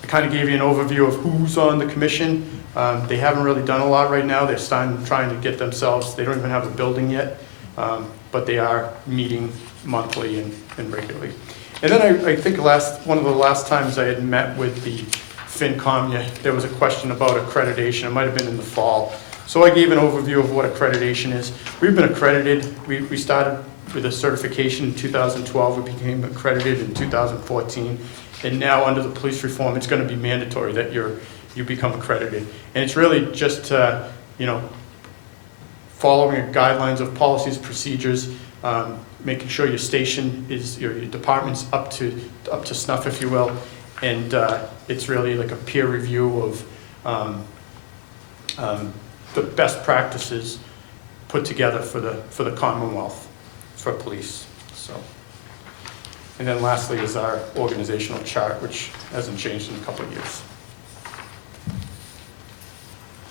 I kind of gave you an overview of who's on the commission. They haven't really done a lot right now. They're trying to get themselves, they don't even have a building yet, but they are meeting monthly and regularly. And then I think one of the last times I had met with the FinCom, there was a question about accreditation. It might have been in the fall. So I gave an overview of what accreditation is. We've been accredited. We started with a certification in 2012. We became accredited in 2014. And now under the police reform, it's going to be mandatory that you become accredited. And it's really just, you know, following guidelines of policies, procedures, making sure your station is, your department's up to snuff, if you will. And it's really like a peer review of the best practices put together for the Commonwealth, for police. So, and then lastly is our organizational chart, which hasn't changed in a couple of years.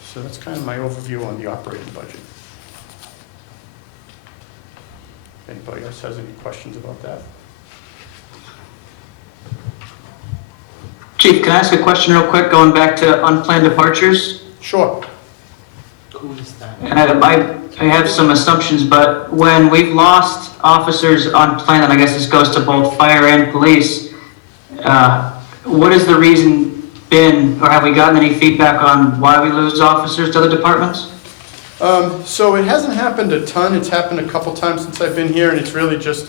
So that's kind of my overview on the operating budget. Anybody else has any questions about that? Chief, can I ask a question real quick, going back to unplanned departures? Sure. Who is that? I have some assumptions, but when we've lost officers unplanned, and I guess this goes to both fire and police, what has the reason been, or have we gotten any feedback on why we lose officers to other departments? So it hasn't happened a ton. It's happened a couple times since I've been here, and it's really just,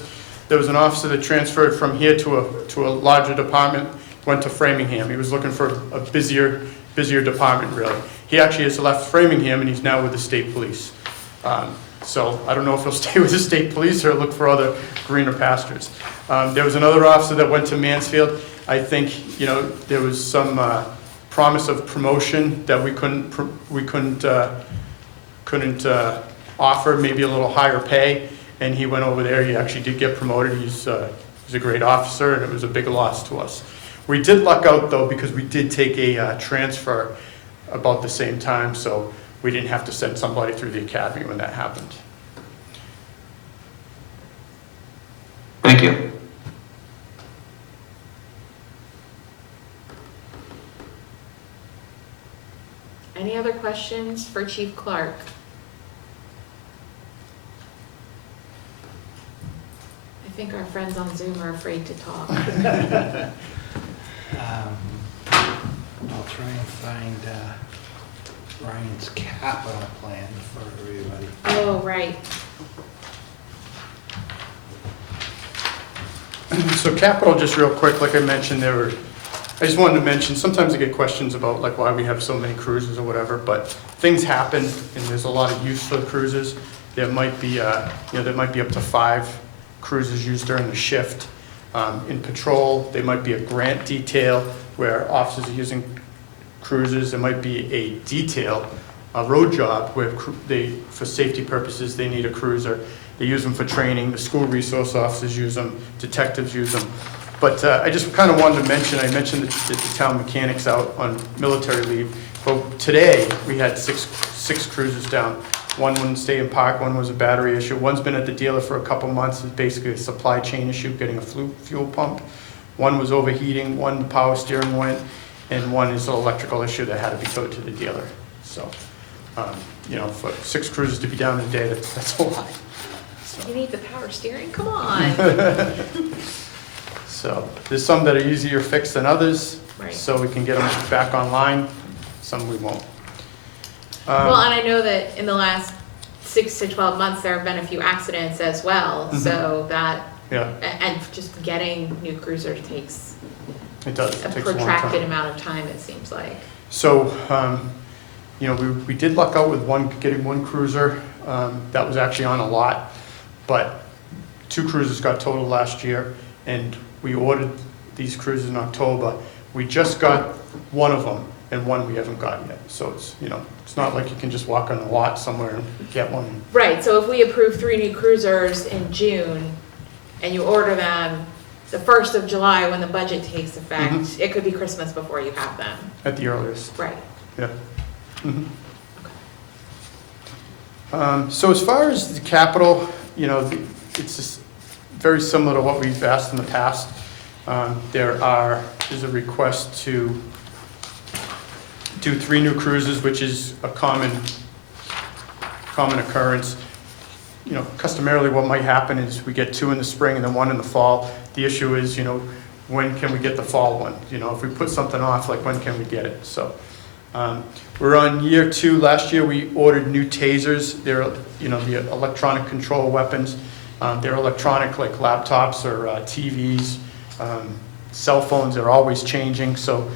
there was an officer that transferred from here to a larger department, went to Framingham. He was looking for a busier department, really. He actually has left Framingham, and he's now with the state police. So I don't know if he'll stay with the state police or look for other greener pastures. There was another officer that went to Mansfield. I think, you know, there was some promise of promotion that we couldn't offer, maybe a little higher pay, and he went over there. He actually did get promoted. He's a great officer, and it was a big loss to us. We did luck out though, because we did take a transfer about the same time, so we didn't have to send somebody through the academy when that happened. Thank you. Any other questions for Chief Clark? I think our friends on Zoom are afraid to talk. I'll try and find Ryan's capital plan for everybody. Oh, right. So capital, just real quick, like I mentioned, I just wanted to mention, sometimes I get questions about like why we have so many cruisers or whatever, but things happen and there's a lot of use for the cruisers. There might be, there might be up to 5 cruisers used during the shift. In patrol, there might be a grant detail where officers are using cruisers. There might be a detail, a road job where for safety purposes, they need a cruiser. They use them for training. The school resource officers use them. Detectives use them. But I just kind of wanted to mention, I mentioned that the town mechanics out on military leave. But today, we had six cruisers down. One wouldn't stay in park, one was a battery issue. One's been at the dealer for a couple months. It's basically a supply chain issue, getting a fuel pump. One was overheating, one the power steering went, and one is an electrical issue that had to be towed to the dealer. So, for 6 cruisers to be down in a day, that's a lot. So. You need the power steering? Come on. So there's some that are easier fixed than others, Right. so we can get them back online. Some we won't. Well, and I know that in the last 6 to 12 months, there have been a few accidents as well. So that, Yeah, and just getting new cruisers takes it does. a It takes a long protracted time. amount of time, it seems like. So, we did luck out with getting one cruiser that was actually on a lot, but 2 cruisers got totaled last year, and we ordered these cruisers in October. We just got one of them, and one we haven't got yet. So it's not like you can just walk on a lot somewhere and get one. Right, so if we approve 3 new cruisers in June, and you order them the 1st of July when the budget takes effect, it could be Christmas before you have them. At the earliest. Right. Yeah. So as far as the capital, it's just very similar to what we've asked in the past. There's a request to do 3 new cruises, which is a common occurrence. Customarily what might happen is we get 2 in the spring and then 1 in the fall. The issue is, when can we get the fall one? If we put something off, like when can we get it? So we're on year 2. Last year we ordered new tasers. They're, the electronic control weapons. They're electronic, like laptops or TVs, cell phones. They're always changing. So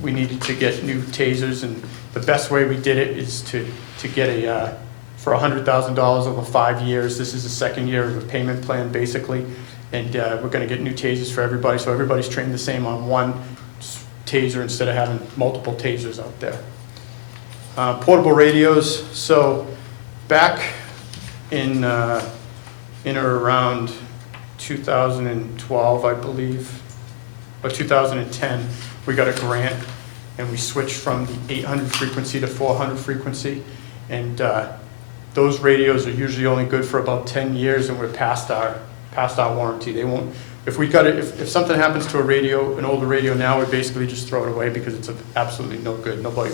we needed to get new tasers, and the best way we did it is to get for $100,000 over 5 years. This is the 2nd year of a payment plan, basically, and we're going to get new tasers for everybody, so everybody's trained the same on one taser instead of having multiple tasers out there. Portable radios. So back in or around 2012, I believe, or 2010, we got a grant, and we switched from the 800 frequency to 400 frequency, and those radios are usually only good for about 10 years, and we're past our warranty. They won't. If something happens to a radio, an older radio now, we basically just throw it away because it's absolutely no good. Nobody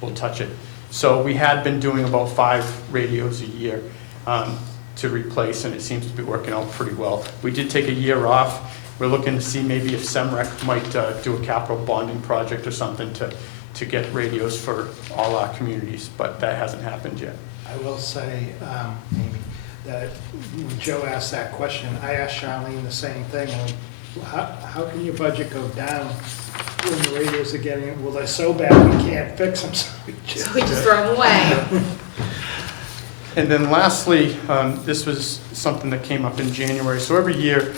will touch it. So we had been doing about 5 radios a year to replace, and it seems to be working out pretty well. We did take a year off. We're looking to see maybe if SEMREC might do a capital bonding project or something to get radios for all our communities, but that hasn't happened yet. I will say, Amy, that when Joe asked that question, I asked Charlene the same thing. How can your budget go down when the radios are getting, well, they're so bad we can't fix them, so we just throw them away. And then lastly, this was something that came up in January. So every year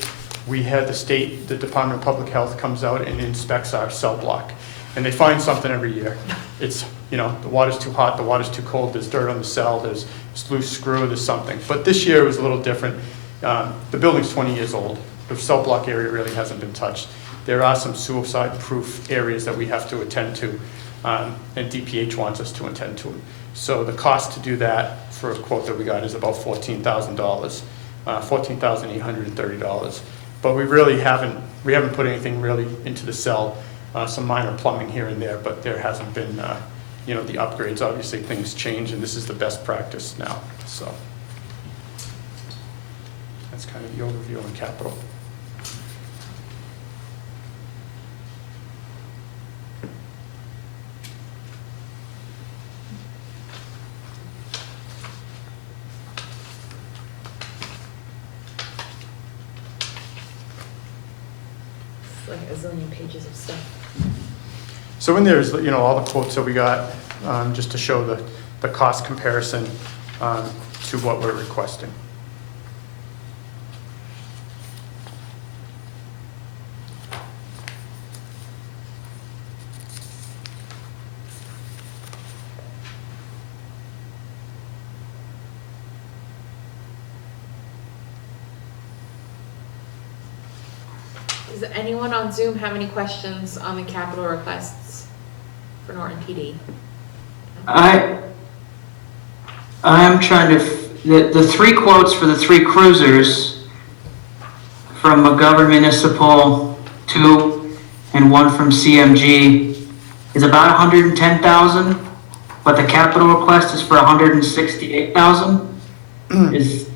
we had the Department of Public Health comes out and inspects our cell block. And they find something every year. It's, the water's too hot, the water's too cold, there's dirt on the cell, there's loose screw, there's something. But this year it was a little different. The building's 20 years old. The cell block area really hasn't been touched. there are some suicide-proof areas that we have to attend to, and DPH wants us to attend to. So the cost to do that, for a quote that we got, is about $14,000, $14,830. But we haven't put anything really into the cell, some minor plumbing here and there, but there hasn't been, the upgrades. Obviously, things change, and this is the best practice now, so. That's kind of the overview on capital. It's like a zillion pages of stuff. So in there is, all the quotes that we got, just to show the cost comparison to what we're requesting. Does anyone on Zoom have any questions on the capital requests for Norton PD? I'm trying to, the three quotes for the three cruisers from McGovern Municipal, 2, and 1 from CMG is about 110,000, but the capital request is for 168,000. Is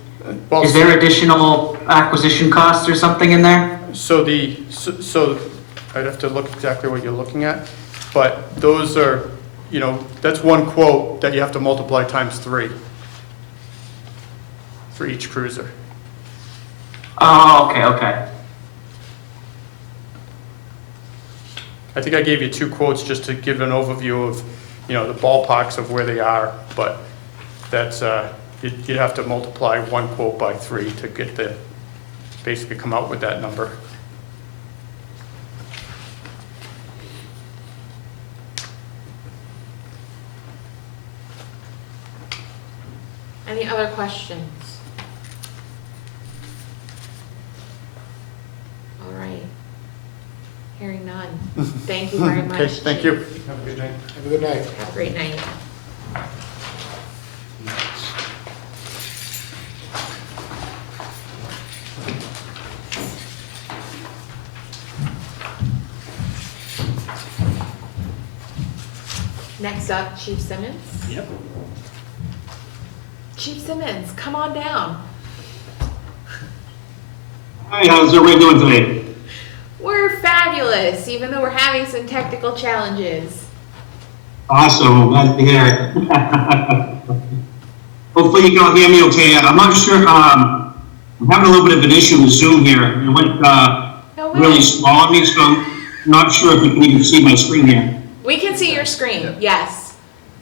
there additional acquisition costs or something in there? So I'd have to look exactly what you're looking at, but those are, that's one quote that you have to multiply times 3 for each cruiser. Oh, okay. I think I gave you 2 quotes just to give an overview of, the ballparks of where they are, but that's, you'd have to multiply one quote by 3 to get basically come out with that number. Any other questions? All right. Hearing none. Thank you very much. Okay, thank you. Have a good night. Have a good night. Have a great night. Next up, Chief Simmons. Yep. Chief Simmons, come on down. Hi, how's everybody doing today? We're fabulous, even though we're having some technical challenges. Awesome, glad to hear it. Hopefully you can all hear me okay. I'm not sure, I'm having a little bit of an issue with Zoom here. It went really small on me, so I'm not sure if you can even see my screen here. We can see your screen, yes.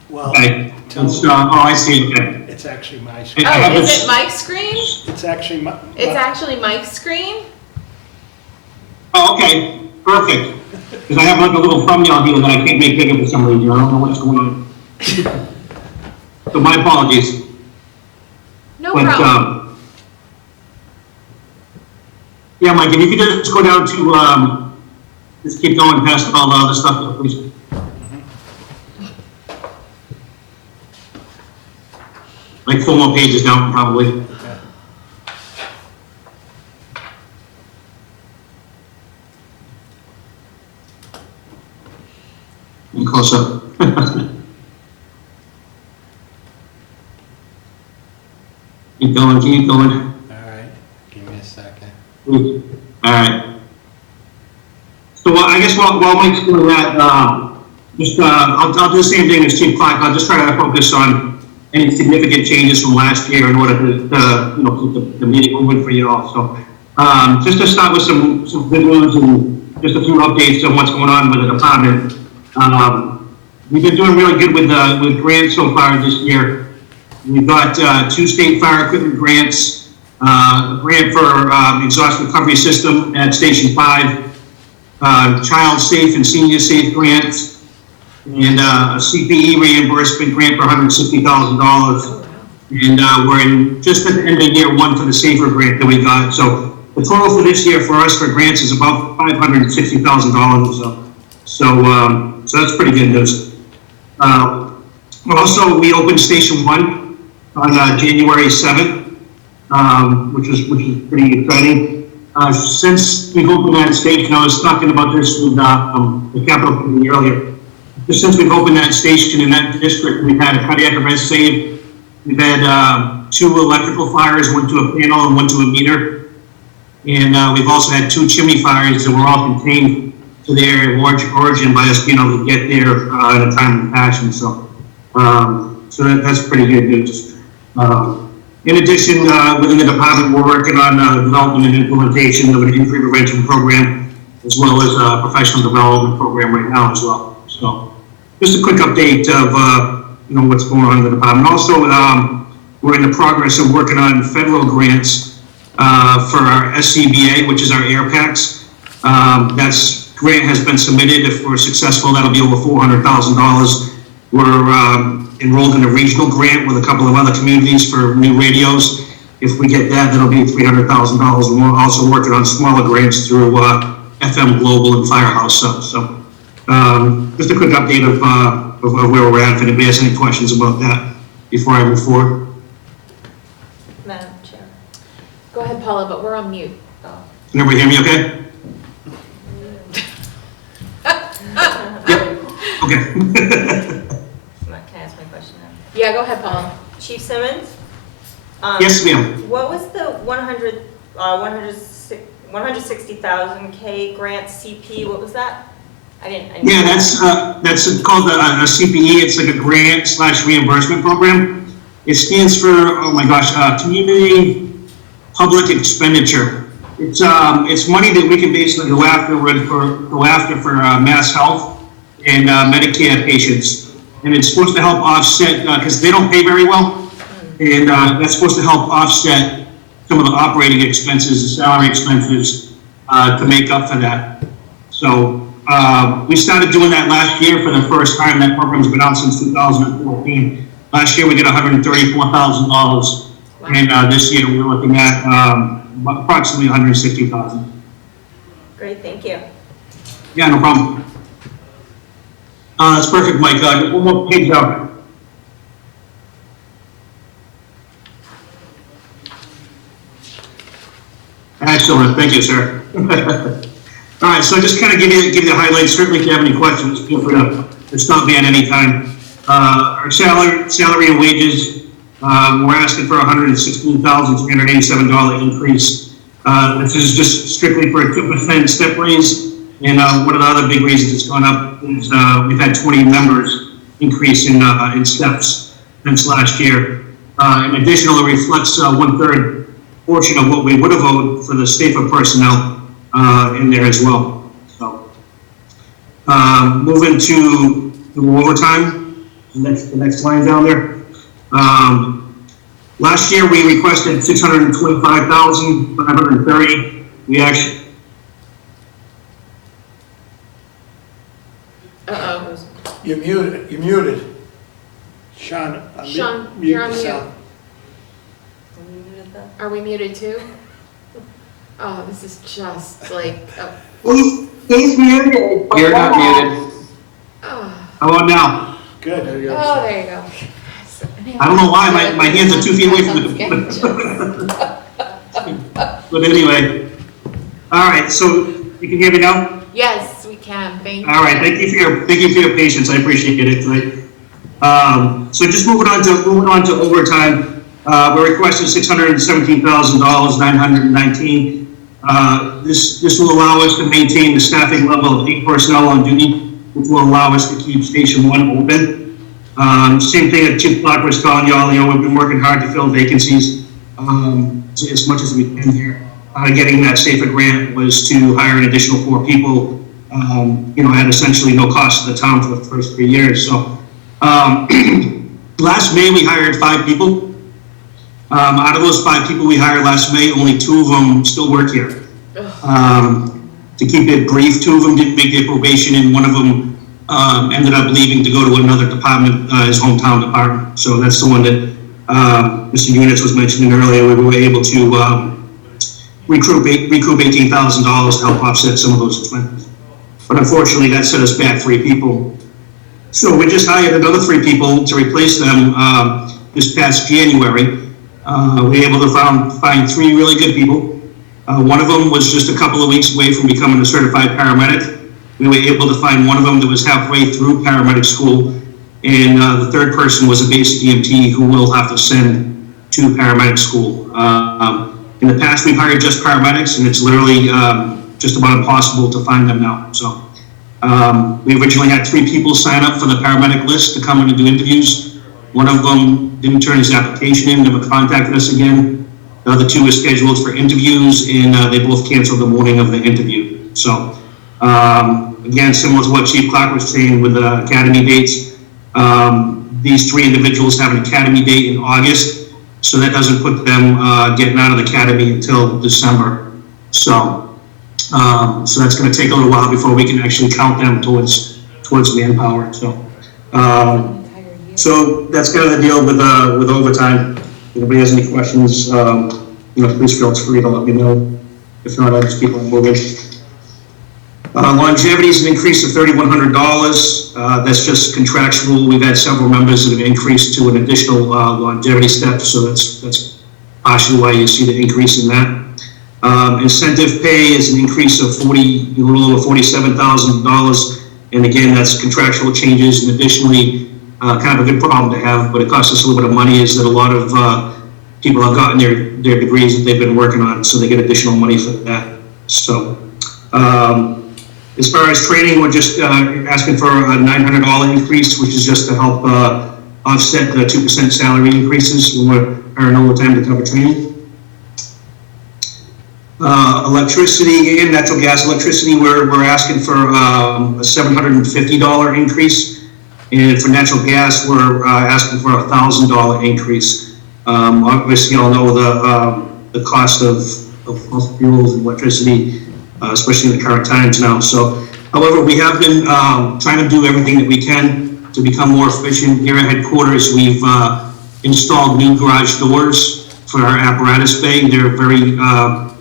Well, Okay, I see, okay. it's actually my screen. Oh, is it Mike's screen? It's actually my. It's actually Mike's screen? Oh, okay, perfect. Because I have like a little thumbnail here that I can't make bigger for some reason. I don't know what's going on. So my apologies. No problem. Yeah, Mike, if you could just go down to, just keep going past all the other stuff, please. Like 4 more pages down, probably. And close up. Keep going, keep going. All right, give me a second. All right. So I guess while Mike's doing that, I'll do the same thing as Chief Clark. I'll just try to focus on any significant changes from last year in order to keep the meeting moving for you all. So just to start with some good news and just a few updates on what's going on with the department. We've been doing really good with grants so far this year. We've got 2 state fire equipment grants, a grant for exhaust recovery system at Station 5, child safe and senior safe grants, and a CPE reimbursement grant for $160,000. And we're in just at the end of year 1 for the SAFER grant that we got. So the total for this year for us for grants is about $560,000 or so. So that's pretty good news. Also, we opened Station 1 on January 7th, which is pretty exciting. Since we've opened that station, I was talking about this with the Capitol Committee earlier. Just since we've opened that station in that district, we've had a cardiac arrest saved. We've had 2 electrical fires, one to a panel and one to a meter. And we've also had 2 chimney fires that were all contained to the area of origin by us being able to get there in a timely fashion. So that's pretty good news. In addition, within the department, we're working on development and implementation of an injury prevention program, as well as a professional development program right now as well. So just a quick update of what's going on in the department. Also, we're in the progress of working on federal grants for our SCBA, which is our air packs. That's grant has been submitted. If we're successful, that'll be over $400,000. We're enrolled in a regional grant with a couple of other communities for new radios. If we get that, that'll be $300,000. And we're also working on smaller grants through FM Global and Firehouse. So just a quick update of where we're at. If anybody has any questions about that before I move forward. Madam Chair. Go ahead, Paula, but we're on mute. Oh. Can everybody hear me okay? Yep. Okay. Can I ask my question now? Yeah, go ahead, Paula. Chief Simmons? Yes, ma'am. What was the 160,000 K grant CP? What was that? I didn't. Yeah, that's called a CPE. It's like a grant/reimbursement program. It stands for, oh my gosh, Community Public Expenditure. It's money that we can basically go after for Mass Health and Medicare patients, and it's supposed to help offset because they don't pay very well, and that's supposed to help offset some of the operating expenses, the salary expenses, to make up for that. So we started doing that last year for the first time. That program's been out since 2014. Last year we got $134,000, and this year we're looking at approximately $160,000. Great, thank you. Yeah, no problem. That's perfect, Mike. One more page out. Excellent, thank you, sir. All right, so just kind of give you the highlights. Certainly, if you have any questions, feel free to stop me at any time. Our salary and wages, we're asking for $116,387 increase. This is just strictly for a 2% step raise. And one of the other big reasons it's gone up is we've had 20 members increase in steps since last year. In addition, it reflects 1/3 portion of what we would have owed for the safer personnel in there as well. So, moving to overtime, the next line down there. Last year we requested $625,530. We actually. Uh-oh. You're muted. Sean, Sean, mute you're on mute. yourself. Are we muted too? Oh, this is just like, He's muted. You're not muted. oh, How about now? Good. there you go. I don't know why, my hands are 2 feet away from the But anyway, all right, so you can hear me now? Yes, we can, thank you. All right, thank you for your patience, I appreciate it tonight. So just moving on to overtime, we're requesting $617,919. This will allow us to maintain the staffing level of 8 personnel on duty, which will allow us to keep Station 1 open. Same thing that Chief Clark was telling y'all, we've been working hard to fill vacancies as much as we can here. Getting that safer grant was to hire an additional 4 people, at essentially no cost to the town for the first 3 years. So last May, we hired 5 people. Out of those 5 people we hired last May, only 2 of them still work here. To keep it brief, 2 of them didn't make their probation, and 1 of them ended up leaving to go to another department, his hometown department. So that's the one that Mr. Units was mentioning earlier. We were able to recoup $18,000 to help offset some of those expenses. But unfortunately, that set us back 3 people. So we just hired another 3 people to replace them this past January. We were able to find 3 really good people. One of them was just a couple of weeks away from becoming a certified paramedic. We were able to find one of them that was halfway through paramedic school, and the third person was a basic EMT who we'll have to send to paramedic school. In the past, we've hired just paramedics, and it's literally just about impossible to find them now. So we originally had 3 people sign up for the paramedic list to come in and do interviews. One of them didn't turn his application in, never contacted us again. The other 2 were scheduled for interviews, and they both canceled the morning of the interview. So again, similar to what Chief Clark was saying with the academy dates, these 3 individuals have an academy date in August, so that doesn't put them getting out of the academy until December. So that's going to take a little while before we can actually count them towards manpower. So that's kind of the deal with overtime. If anybody has any questions, please feel free to let me know. If not, I'll just keep on moving. Longevity is an increase of $3,100. That's just contractual. We've had several members that have increased to an additional longevity step, so that's partially why you see the increase in that. Incentive pay is an increase of a little over $47,000, and again, that's contractual changes. And additionally, kind of a good problem to have, but it costs us a little bit of money, is that a lot of people have gotten their degrees that they've been working on, so they get additional money for that. So as far as training, we're just asking for a $900 increase, which is just to help offset the 2% salary increases when we're earning overtime to cover training. Electricity and natural gas. Electricity, we're asking for a $750 increase. And for natural gas, we're asking for a $1,000 increase. Obviously, you all know the cost of fossil fuels and electricity, especially in the current times now. So, however, we have been trying to do everything that we can to become more efficient. Here at headquarters, we've installed new garage doors for our apparatus bay. They're very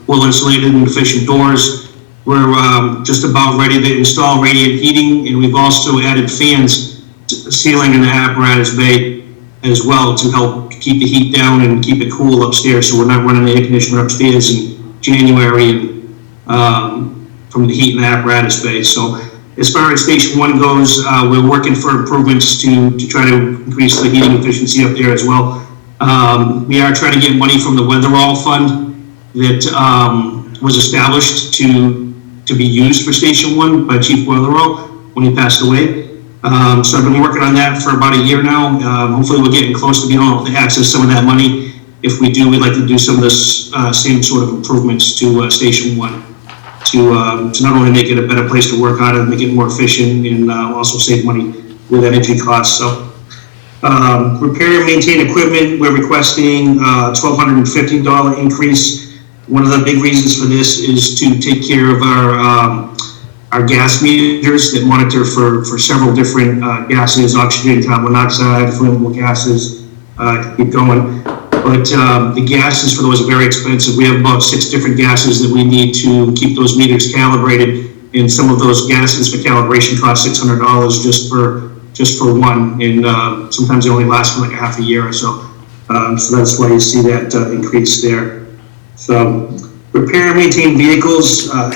well insulated and efficient doors. We're just about ready to install radiant heating, and we've also added fans ceiling in the apparatus bay as well to help keep the heat down and keep it cool upstairs, so we're not running the air conditioner upstairs in January from the heat in the apparatus bay. So as far as Station 1 goes, we're working for improvements to try to increase the heating efficiency up there as well. We are trying to get money from the Weatherall Fund that was established to be used for Station 1 by Chief Weatherall when he passed away. So I've been working on that for about a year now. Hopefully we're getting close to being able to access some of that money. If we do, we'd like to do some of this same sort of improvements to Station 1 to not only make it a better place to work on it, make it more efficient, and also save money with energy costs. So repair and maintain equipment, we're requesting a $1,250 increase. One of the big reasons for this is to take care of our gas meters that monitor for several different gases, oxygen, carbon monoxide, flammable gases, keep going. But the gases for those are very expensive. We have about 6 different gases that we need to keep those meters calibrated, and some of those gases for calibration cost $600 just for one, and sometimes they only last for like half a year or so. So that's why you see that increase there. So repair and maintain vehicles. I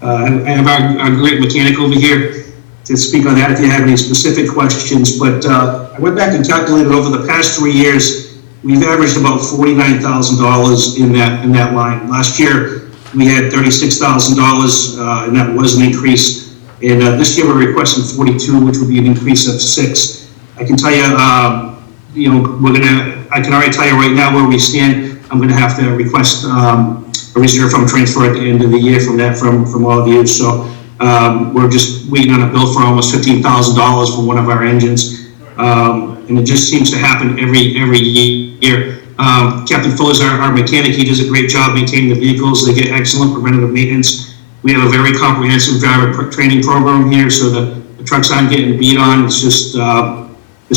have our great mechanic over here to speak on that if you have any specific questions. But I went back and calculated over the past 3 years, we've averaged about $49,000 in that line. Last year, we had $36,000, and that was an increase. And this year, we're requesting 42, which would be an increase of 6. I can tell you, I can already tell you right now where we stand. I'm going to have to request a reserve fund transfer at the end of the year from all of you. So we're just waiting on a bill for almost $15,000 for one of our engines. And it just seems to happen every year. Captain Fuller's our mechanic. He does a great job maintaining the vehicles. They get excellent preventative maintenance. We have a very comprehensive driver training program here, so the trucks aren't getting beat on. It's just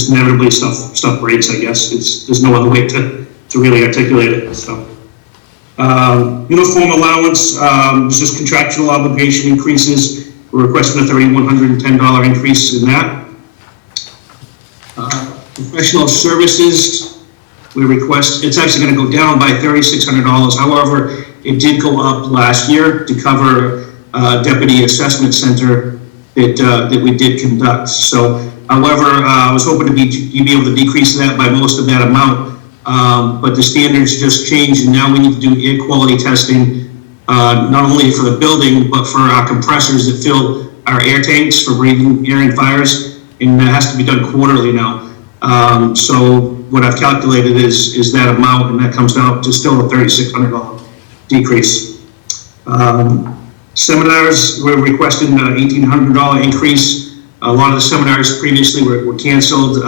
inevitably stuff breaks, I guess. There's no other way to really articulate it. So Uniform allowance, this is contractual obligation increases. We're requesting a $3,110 increase in that. Professional services, we request, it's actually going to go down by $3,600. However, it did go up last year to cover deputy assessment center that we did conduct. So, however, I was hoping to be able to decrease that by most of that amount. But the standards just changed, and now we need to do air quality testing, not only for the building, but for our compressors that fill our air tanks for breathing air and fires, and that has to be done quarterly now. So what I've calculated is that amount, and that comes out to still a $3,600 decrease. Seminars, we're requesting an $1,800 increase. A lot of the seminars previously were canceled.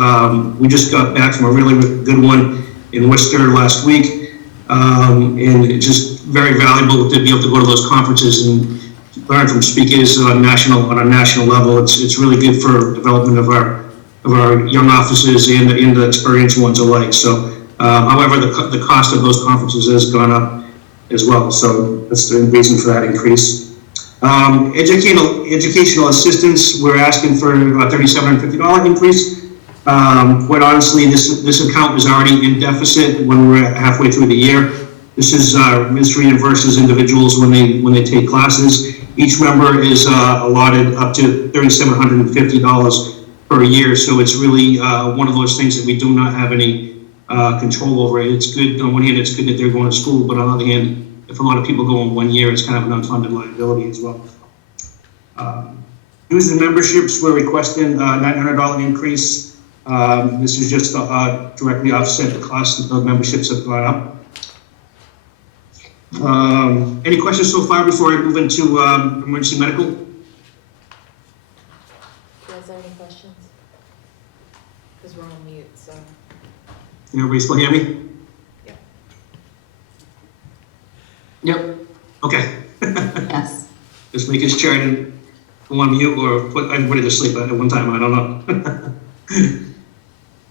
We just got back from a really good one in Worcester last week, and it's just very valuable to be able to go to those conferences and learn from speakers on a national level. It's really good for development of our young officers and the experienced ones alike. So, however, the cost of those conferences has gone up as well. So that's the reason for that increase. Educational assistance, we're asking for a $3,750 increase. Quite honestly, this account was already in deficit when we were halfway through the year. This is ministry reimburses individuals when they take classes. Each member is allotted up to $3,750 per year. So it's really one of those things that we do not have any control over. It's good, on one hand, it's good that they're going to school, but on the other hand, if a lot of people go in 1 year, it's kind of an unfunded liability as well. Dues and memberships, we're requesting a $900 increase. This is just directly offset the cost of the memberships have gone up. Any questions so far before I move into emergency medical? You guys have any questions? Because we're on mute, so. Can everybody still hear me? Yeah. Yep. Okay. Yes. Just making sure I didn't go on mute or put everybody to sleep at one time, I don't know.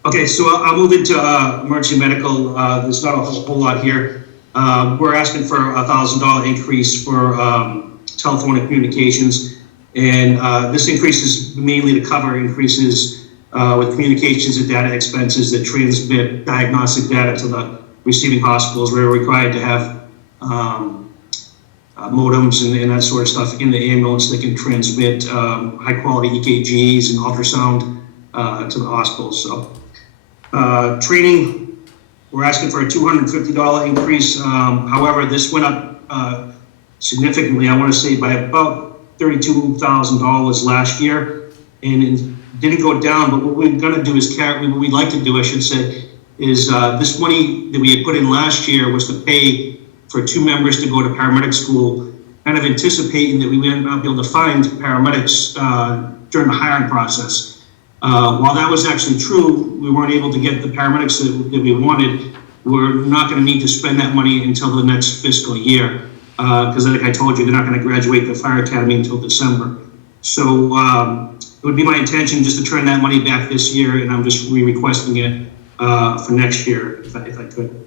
Okay, so I'll move into emergency medical. There's not a whole lot here. We're asking for a $1,000 increase for telephone and communications. And this increase is mainly to cover increases with communications and data expenses that transmit diagnostic data to the receiving hospitals. We're required to have modems and that sort of stuff in the ambulance that can transmit high quality EKGs and ultrasound to the hospitals. So training, we're asking for a $250 increase. However, this went up significantly. I want to say by about $32,000 last year, and it didn't go down. But what we're going to do is what we'd like to do, I should say, is this money that we had put in last year was to pay for 2 members to go to paramedic school, kind of anticipating that we would not be able to find paramedics during the hiring process. While that was actually true, we weren't able to get the paramedics that we wanted. We're not going to need to spend that money until the next fiscal year, because like I told you, they're not going to graduate the fire academy until December. So it would be my intention just to turn that money back this year, and I'm just re-requesting it for next year, if I could.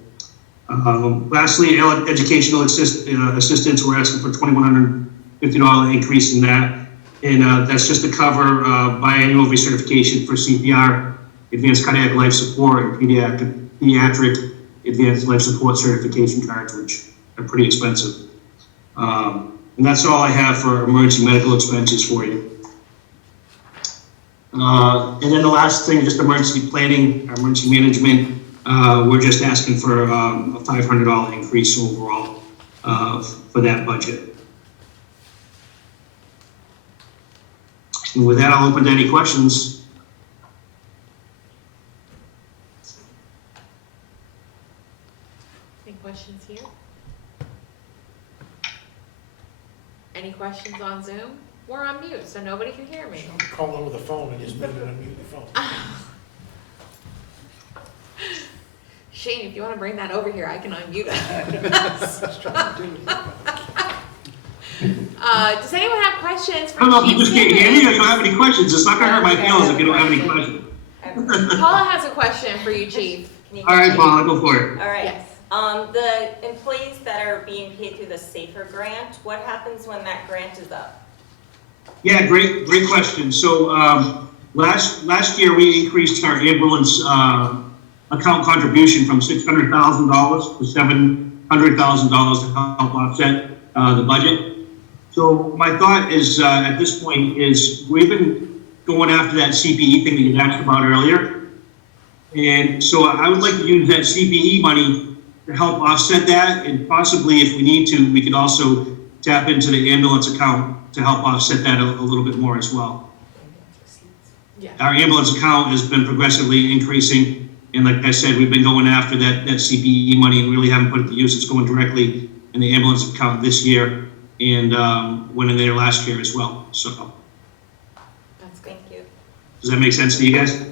Lastly, educational assistance, we're asking for $2,150 increase in that. And that's just to cover biannual recertification for CPR, advanced cardiac life support, and pediatric advanced life support certification cards, which are pretty expensive. And that's all I have for emergency medical expenses for you. And then the last thing, just emergency planning, emergency management. We're just asking for a $500 increase overall for that budget. And with that, I'll open to any questions. Any questions here? Any questions on Zoom? We're on mute, so nobody can hear me. I'm calling with a phone and just mute and unmute the phone. Shane, if you want to bring that over here, I can unmute it. Does anyone have questions for I don't know if you Chief just can't hear me Simmons? or you don't have any questions. It's not going to hurt my feelings if you don't have any questions. Paula has a question for you, Chief. All right, Paula, go for it. All right. Yes. The employees that are being paid through the SAFER grant, what happens when that grant is up? Yeah, great question. So, last year we increased our ambulance, account contribution from $600,000 to $700,000 to help offset, the budget. So my thought is, at this point is we've been going after that CPE thing that you asked about earlier. And so I would like to use that CPE money to help offset that, and possibly if we need to, we could also tap into the ambulance account to help offset that a little bit more as well. Yeah. Our ambulance account has been progressively increasing, and like I said, we've been going after that CPE money and really haven't put it to use. It's going directly in the ambulance account this year, and went in there last year as well. So That's good. Thank you. does that make sense to you guys?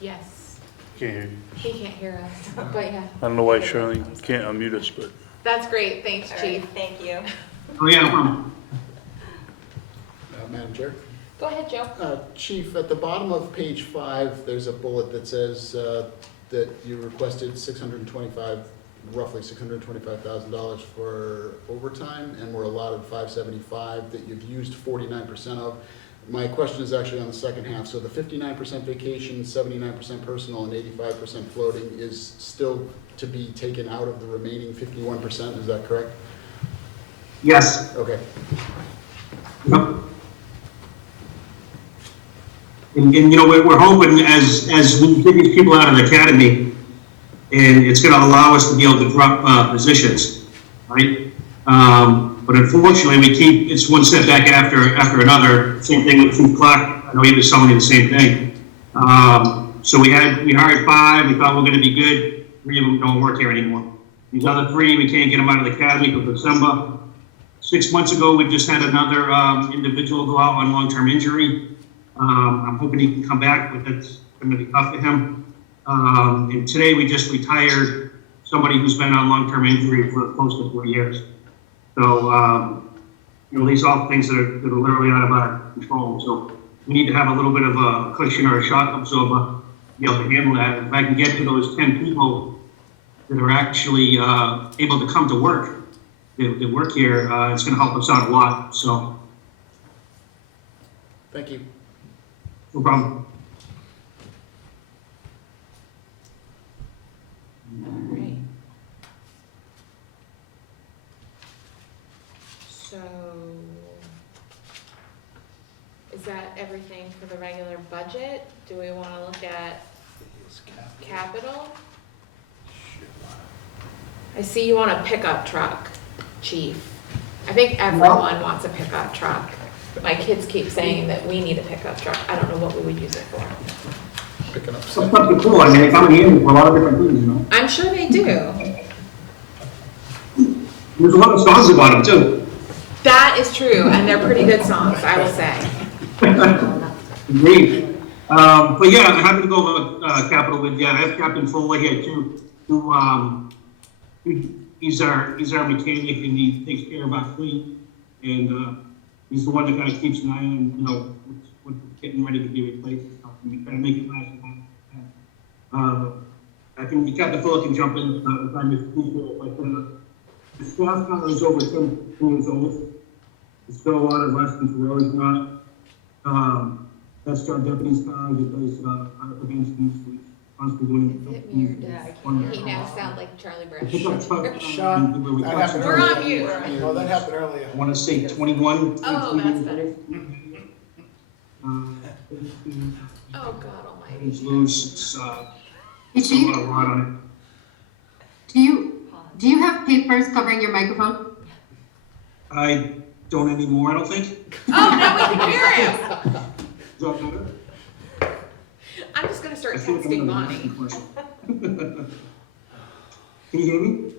Yes. Can't hear you. He can't hear us, but yeah. I don't know why Shirley can't unmute us, but. That's great. Thanks, All Chief. right, thank you. Oh yeah, no problem. Madam Chair? Go ahead, Joe. Chief, at the bottom of page 5, there's a bullet that says that you requested roughly $625,000 for overtime, and were allotted $575 that you've used 49% of. My question is actually on the second half. So the 59% vacation, 79% personal, and 85% floating is still to be taken out of the remaining 51%, is that correct? Yes. Okay. Yep. And you know, we're hoping as we get these people out of the academy, and it's gonna allow us to be able to drop positions, right? But unfortunately, it's one setback after another. Same thing with Chief Clark. I know he was telling me the same thing. So we hired 5. We thought we were gonna be good. 3 of them don't work here anymore. These other 3, we can't get them out of the academy till December. 6 months ago, we just had another individual go out on long-term injury. I'm hoping he can come back, but that's gonna be tough for him. And today we just retired somebody who's been on long-term injury for close to 4 years. So, you know, these are all things that are literally out of our control. So we need to have a little bit of a cushion or a shock absorber to be able to handle that. If I can get to those 10 people that are actually able to come to work, that work here, it's gonna help us out a lot, so. Thank you. No problem. All right. So, is that everything for the regular budget? Do we want to look at capital? I see you want a pickup truck, Chief. I think everyone wants a pickup truck. My kids keep saying that we need a pickup truck. I don't know what we would use it for. Picking up. Some stuff is cool. I mean, they come in here for a lot of different things, you know. I'm sure they do. There's a lot of songs about them too. That is true, and they're pretty good songs, I will say. Agreed. But yeah, I'm happy to go over capital with you. I have Captain Fuller here too, he's our mechanic, and he takes care of our fleet, and he's the one that kind of keeps an eye on, you know, what's getting ready to be replaced and stuff, and we try to make it last Captain Fuller can jump in if I miss people, but the staff car is over 10 years old. There's still a lot of lessons we're always not. That's our deputy's car, that does our preventions, we constantly doing. Is it me or does he now sound like Charlie Brown? Sean, that happened We're on mute. No, that happened earlier. I want to say 21. Oh, that's better. Oh, God almighty. It's loose, it's, Hey, it's a Chief, lot of rot on do you have papers covering your microphone? it. I don't anymore, I don't think. Oh, now we can hear him. Is that better? I'm just gonna start I feel like I'm texting in a Bonnie. commercial. Can you hear me?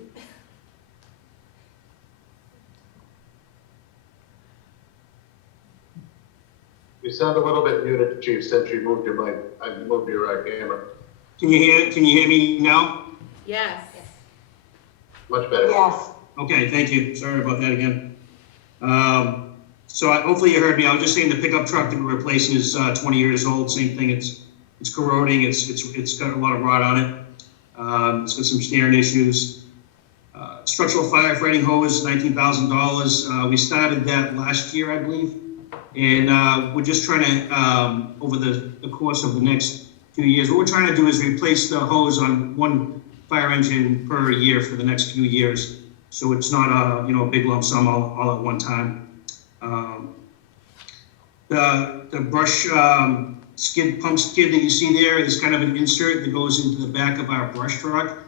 You sound a little bit muted, Chief, since you moved your mic. I moved your camera. Can you hear me now? Yes. Much better. Yes. Okay, thank you. Sorry about that again. So hopefully you heard me. I was just saying the pickup truck that we're replacing is 20 years old. Same thing. It's corroding. It's got a lot of rot on it. It's got some snaring issues. Structural firefighting hose, $19,000. We started that last year, I believe. And we're just trying to, over the course of the next few years, what we're trying to do is replace the hose on one fire engine per year for the next few years. So it's not a big lump sum all at one time. The brush pump skid that you see there is kind of an insert that goes into the back of our brush truck.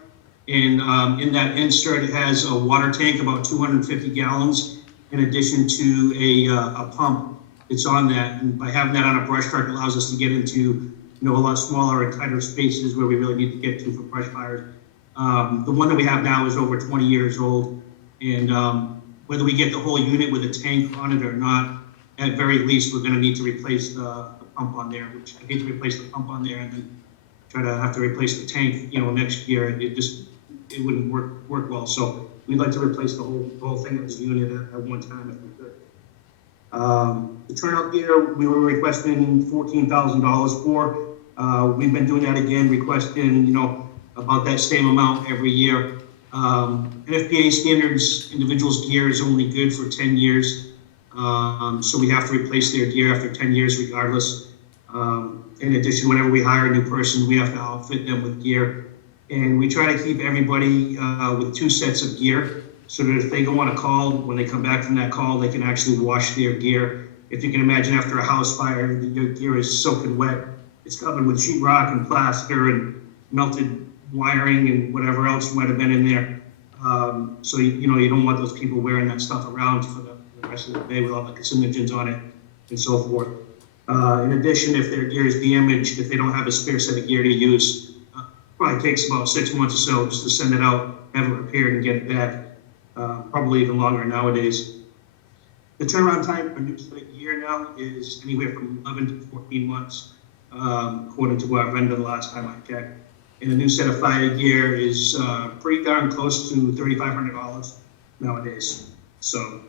And in that insert, it has a water tank, about 250 gallons, in addition to a pump that's on that. And by having that on a brush truck, it allows us to get into a lot smaller and tighter spaces where we really need to get to for brush fires. The one that we have now is over 20 years old, and whether we get the whole unit with a tank on it or not, at very least, we're going to need to replace the pump on there, which I hate to replace the pump on there and then try to have to replace the tank, next year. It wouldn't work well. So we'd like to replace the whole thing as a unit at one time if we could. The turnout gear, we were requesting $14,000 for. We've been doing that again, requesting, about that same amount every year. NFPA standards, individuals' gear is only good for 10 years. So we have to replace their gear after 10 years regardless. In addition, whenever we hire a new person, we have to outfit them with gear. And we try to keep everybody with 2 sets of gear so that if they go on a call, when they come back from that call, they can actually wash their gear. If you can imagine after a house fire, your gear is soaking wet. It's covered with sheetrock and plaster and melted wiring and whatever else might have been in there. So, you don't want those people wearing that stuff around for the rest of the day with all the carcinogens on it and so forth. In addition, if their gear is damaged, if they don't have a spare set of gear to use, probably takes about 6 months or so just to send it out, have it repaired and get it back. Probably even longer nowadays. The turnaround time for new set of gear now is anywhere from 11 to 14 months, according to our vendor the last time I checked. And a new set of fire gear is pretty darn close to $3,500 nowadays. So,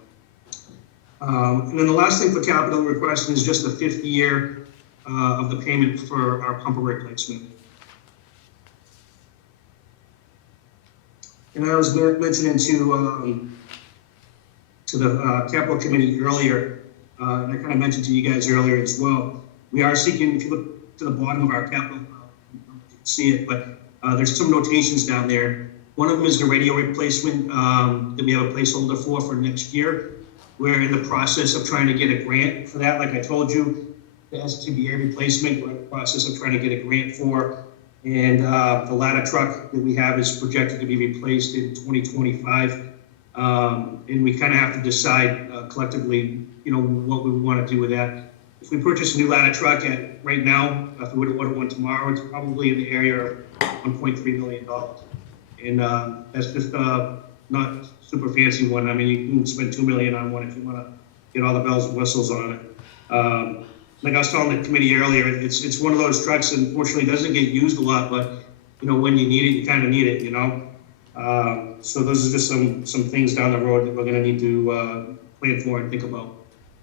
and then the last thing for capital request is just the 5th year of the payment for our pumper replacement. And I was mentioning to the capital committee earlier, and I kind of mentioned to you guys earlier as well, we are seeking, if you look to the bottom of our capital, you can see it, but there's some notations down there. One of them is the radio replacement that we have a placeholder for next year. We're in the process of trying to get a grant for that. Like I told you, the STBA replacement, we're in the process of trying to get a grant for. And the ladder truck that we have is projected to be replaced in 2025. And we kind of have to decide collectively, what we want to do with that. If we purchase a new ladder truck right now, if we were to order one tomorrow, it's probably in the area of $1.3 million. And that's just not super fancy one. I mean, you can spend $2 million on one if you want to get all the bells and whistles on it. Like I was telling the committee earlier, it's one of those trucks, unfortunately, doesn't get used a lot, but when you need it, you kind of need it, So those are just some things down the road that we're going to need to plan for and think about.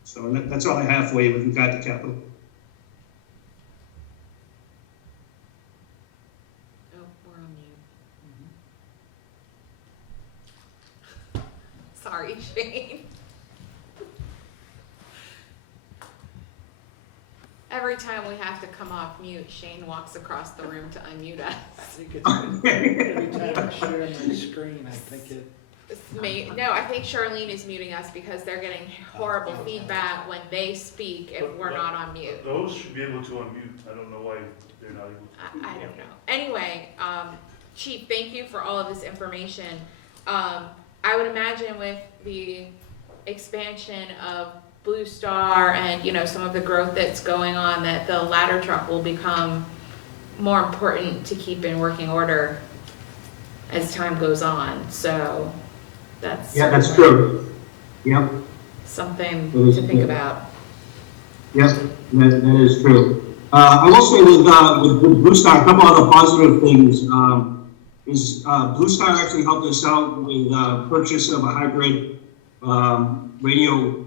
So that's all I have for you with regard to capital. Oh, we're on mute. Sorry, Shane. Every time we have to come off mute, Shane walks across the room to unmute us. I think it's every time I share my screen, I think it. No, I think Charlene is muting us because they're getting horrible feedback when they speak if we're not on mute. Those should be able to unmute. I don't know why they're not able to. I don't know. Anyway, Chief, thank you for all of this information. I would imagine with the expansion of Blue Star and, some of the growth that's going on, that the ladder truck will become more important to keep in working order as time goes on. So that's true. Yep. Something to think about. Yes, that is true. I will say with Blue Star, a couple other positive things is Blue Star actually helped us out with purchase of a hybrid radio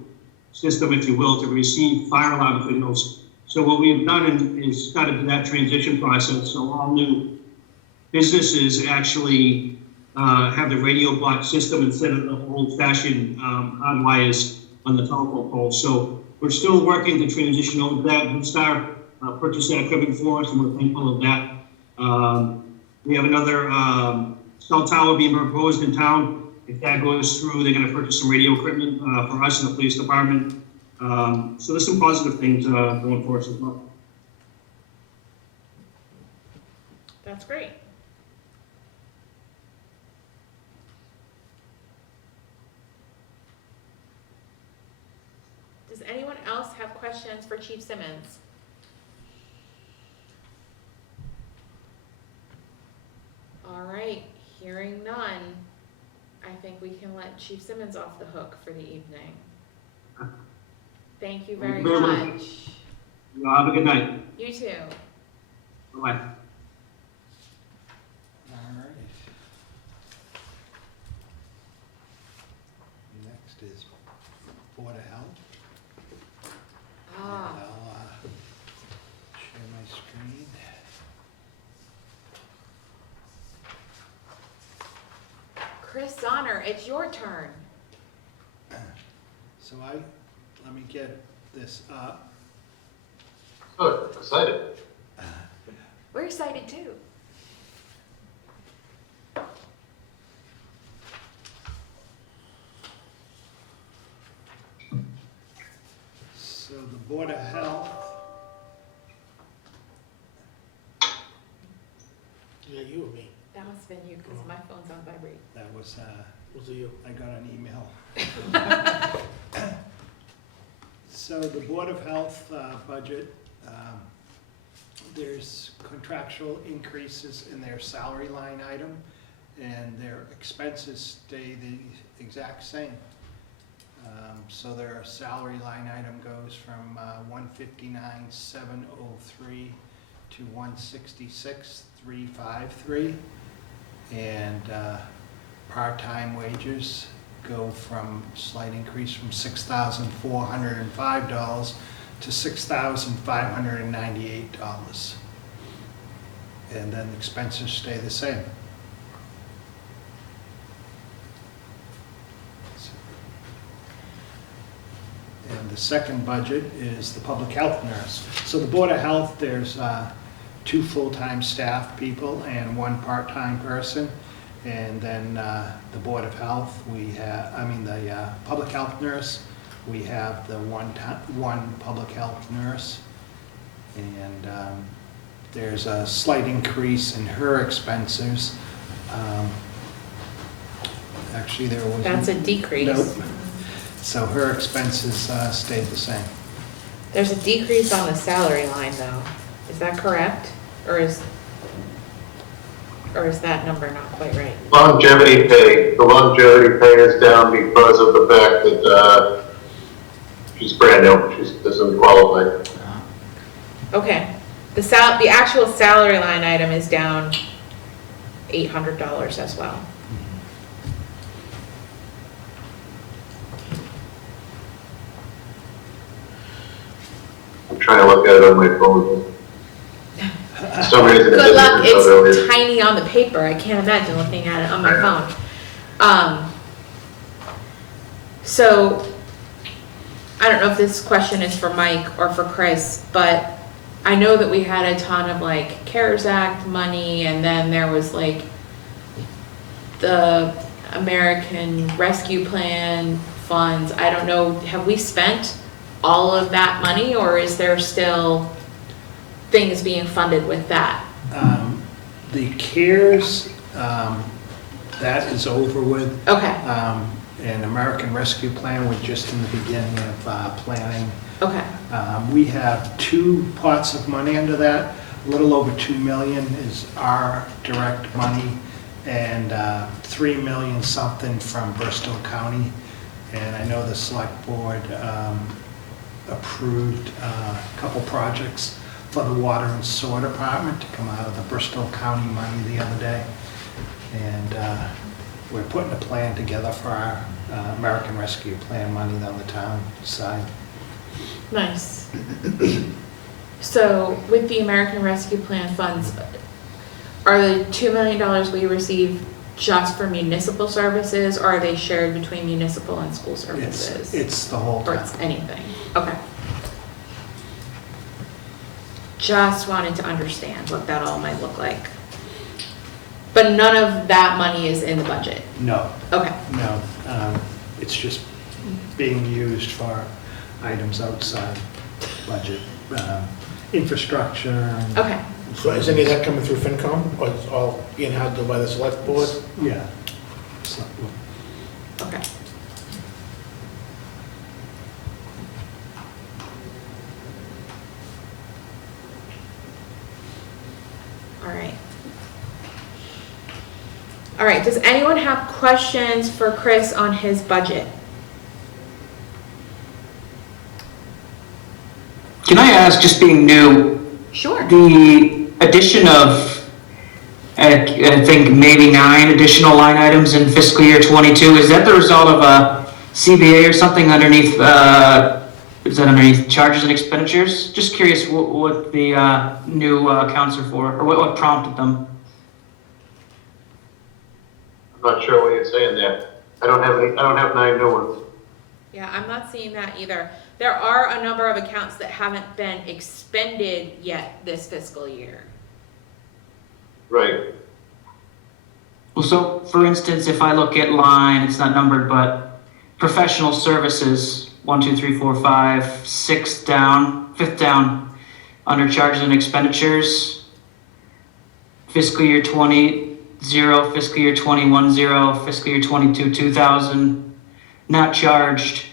system, if you will, to receive fire alarm signals. So what we've done is started that transition process. So all new businesses actually have the radio box system instead of the old-fashioned hard wires on the telephone pole. So we're still working to transition over to that. Star purchased that equipment for us, and we're thankful of that. We have another cell tower being proposed in town. If that goes through, they're going to purchase some radio equipment for us in the police department. So there's some positive things going for us as well. That's great. Does anyone else have questions for Chief Simmons? All right, hearing none, I think we can let Chief Simmons off the hook for the evening. Thank you very much. Have a good night. You too. Bye-bye. All right. Next is Board of Health. Ah. And I'll share my screen. Chris Donner, it's your turn. So let me get this up. Good, excited. We're excited too. So the Board of Health, Yeah, you or me? That must have been you because my phone's on vibrate. that was, Was it you? I got an email. So the Board of Health budget, there's contractual increases in their salary line item, and their expenses stay the exact same. So their salary line item goes from 159,703 to 166,353, and part-time wages go from slight increase from $6,405 to $6,598. And then expenses stay the same. And the second budget is the public health nurse. So the Board of Health, there's 2 full-time staff people and 1 part-time person. And then the Board of Health, the public health nurse, we have the one public health nurse. And there's a slight increase in her expenses. Actually, there was. That's a decrease. Nope. So her expenses stayed the same. There's a decrease on the salary line though. Is that correct? Or is that number not quite right? Longevity pay, the longevity pay is down because of the fact that she's brand new, she doesn't qualify. Okay. The actual salary line item is down $800 as well. I'm trying to look at it on my phone. For some reason, it Good didn't luck, print out earlier. it's tiny on the paper, I can't imagine looking at it on my phone. So, I don't know if this question is for Mike or for Chris, but I know that we had a ton of like CARES Act money, and then there was like the American Rescue Plan funds. I don't know, have we spent all of that money, or is there still things being funded with that? The CARES, that is over with. Okay, And American Rescue Plan, we're just in the beginning of planning. okay, We have 2 pots of money under that. A little over 2 million is our direct money, and 3 million something from Bristol County. And I know the select board approved a couple projects for the water and sewer department to come out of the Bristol County money the other day. And we're putting a plan together for our American Rescue Plan money on the town side. nice. So with the American Rescue Plan funds, Are the $2 million we receive just for municipal services, or are they shared between municipal and school services? It's the whole Or town. it's anything? Okay. Just wanted to understand what that all might look like. But none of that money is in the budget? No, Okay. no, it's just being used for items outside budget, infrastructure. and- Okay. So is any of that coming through FinCom, or is it all being handled by the select board? Yeah. So, Okay. All right. All right, does anyone have questions for Chris on his budget? Can I ask, just being new, Sure. the addition of, I think maybe 9 additional line items in fiscal year '22, is that the result of a CBA or something underneath, is that underneath charges and expenditures? Just curious what the new accounts are for, or what prompted them. I'm not sure what you're saying there. I don't have 9 new ones. Yeah, I'm not seeing that either. There are a number of accounts that haven't been expended yet this fiscal year. Right. Well, so for instance, if I look at line, it's not numbered, but professional services, 1, 2, 3, 4, 5, 6 down, 5th down, under charges and expenditures, fiscal year 20, 0, fiscal year 21, 0, fiscal year 22, 2,000, not charged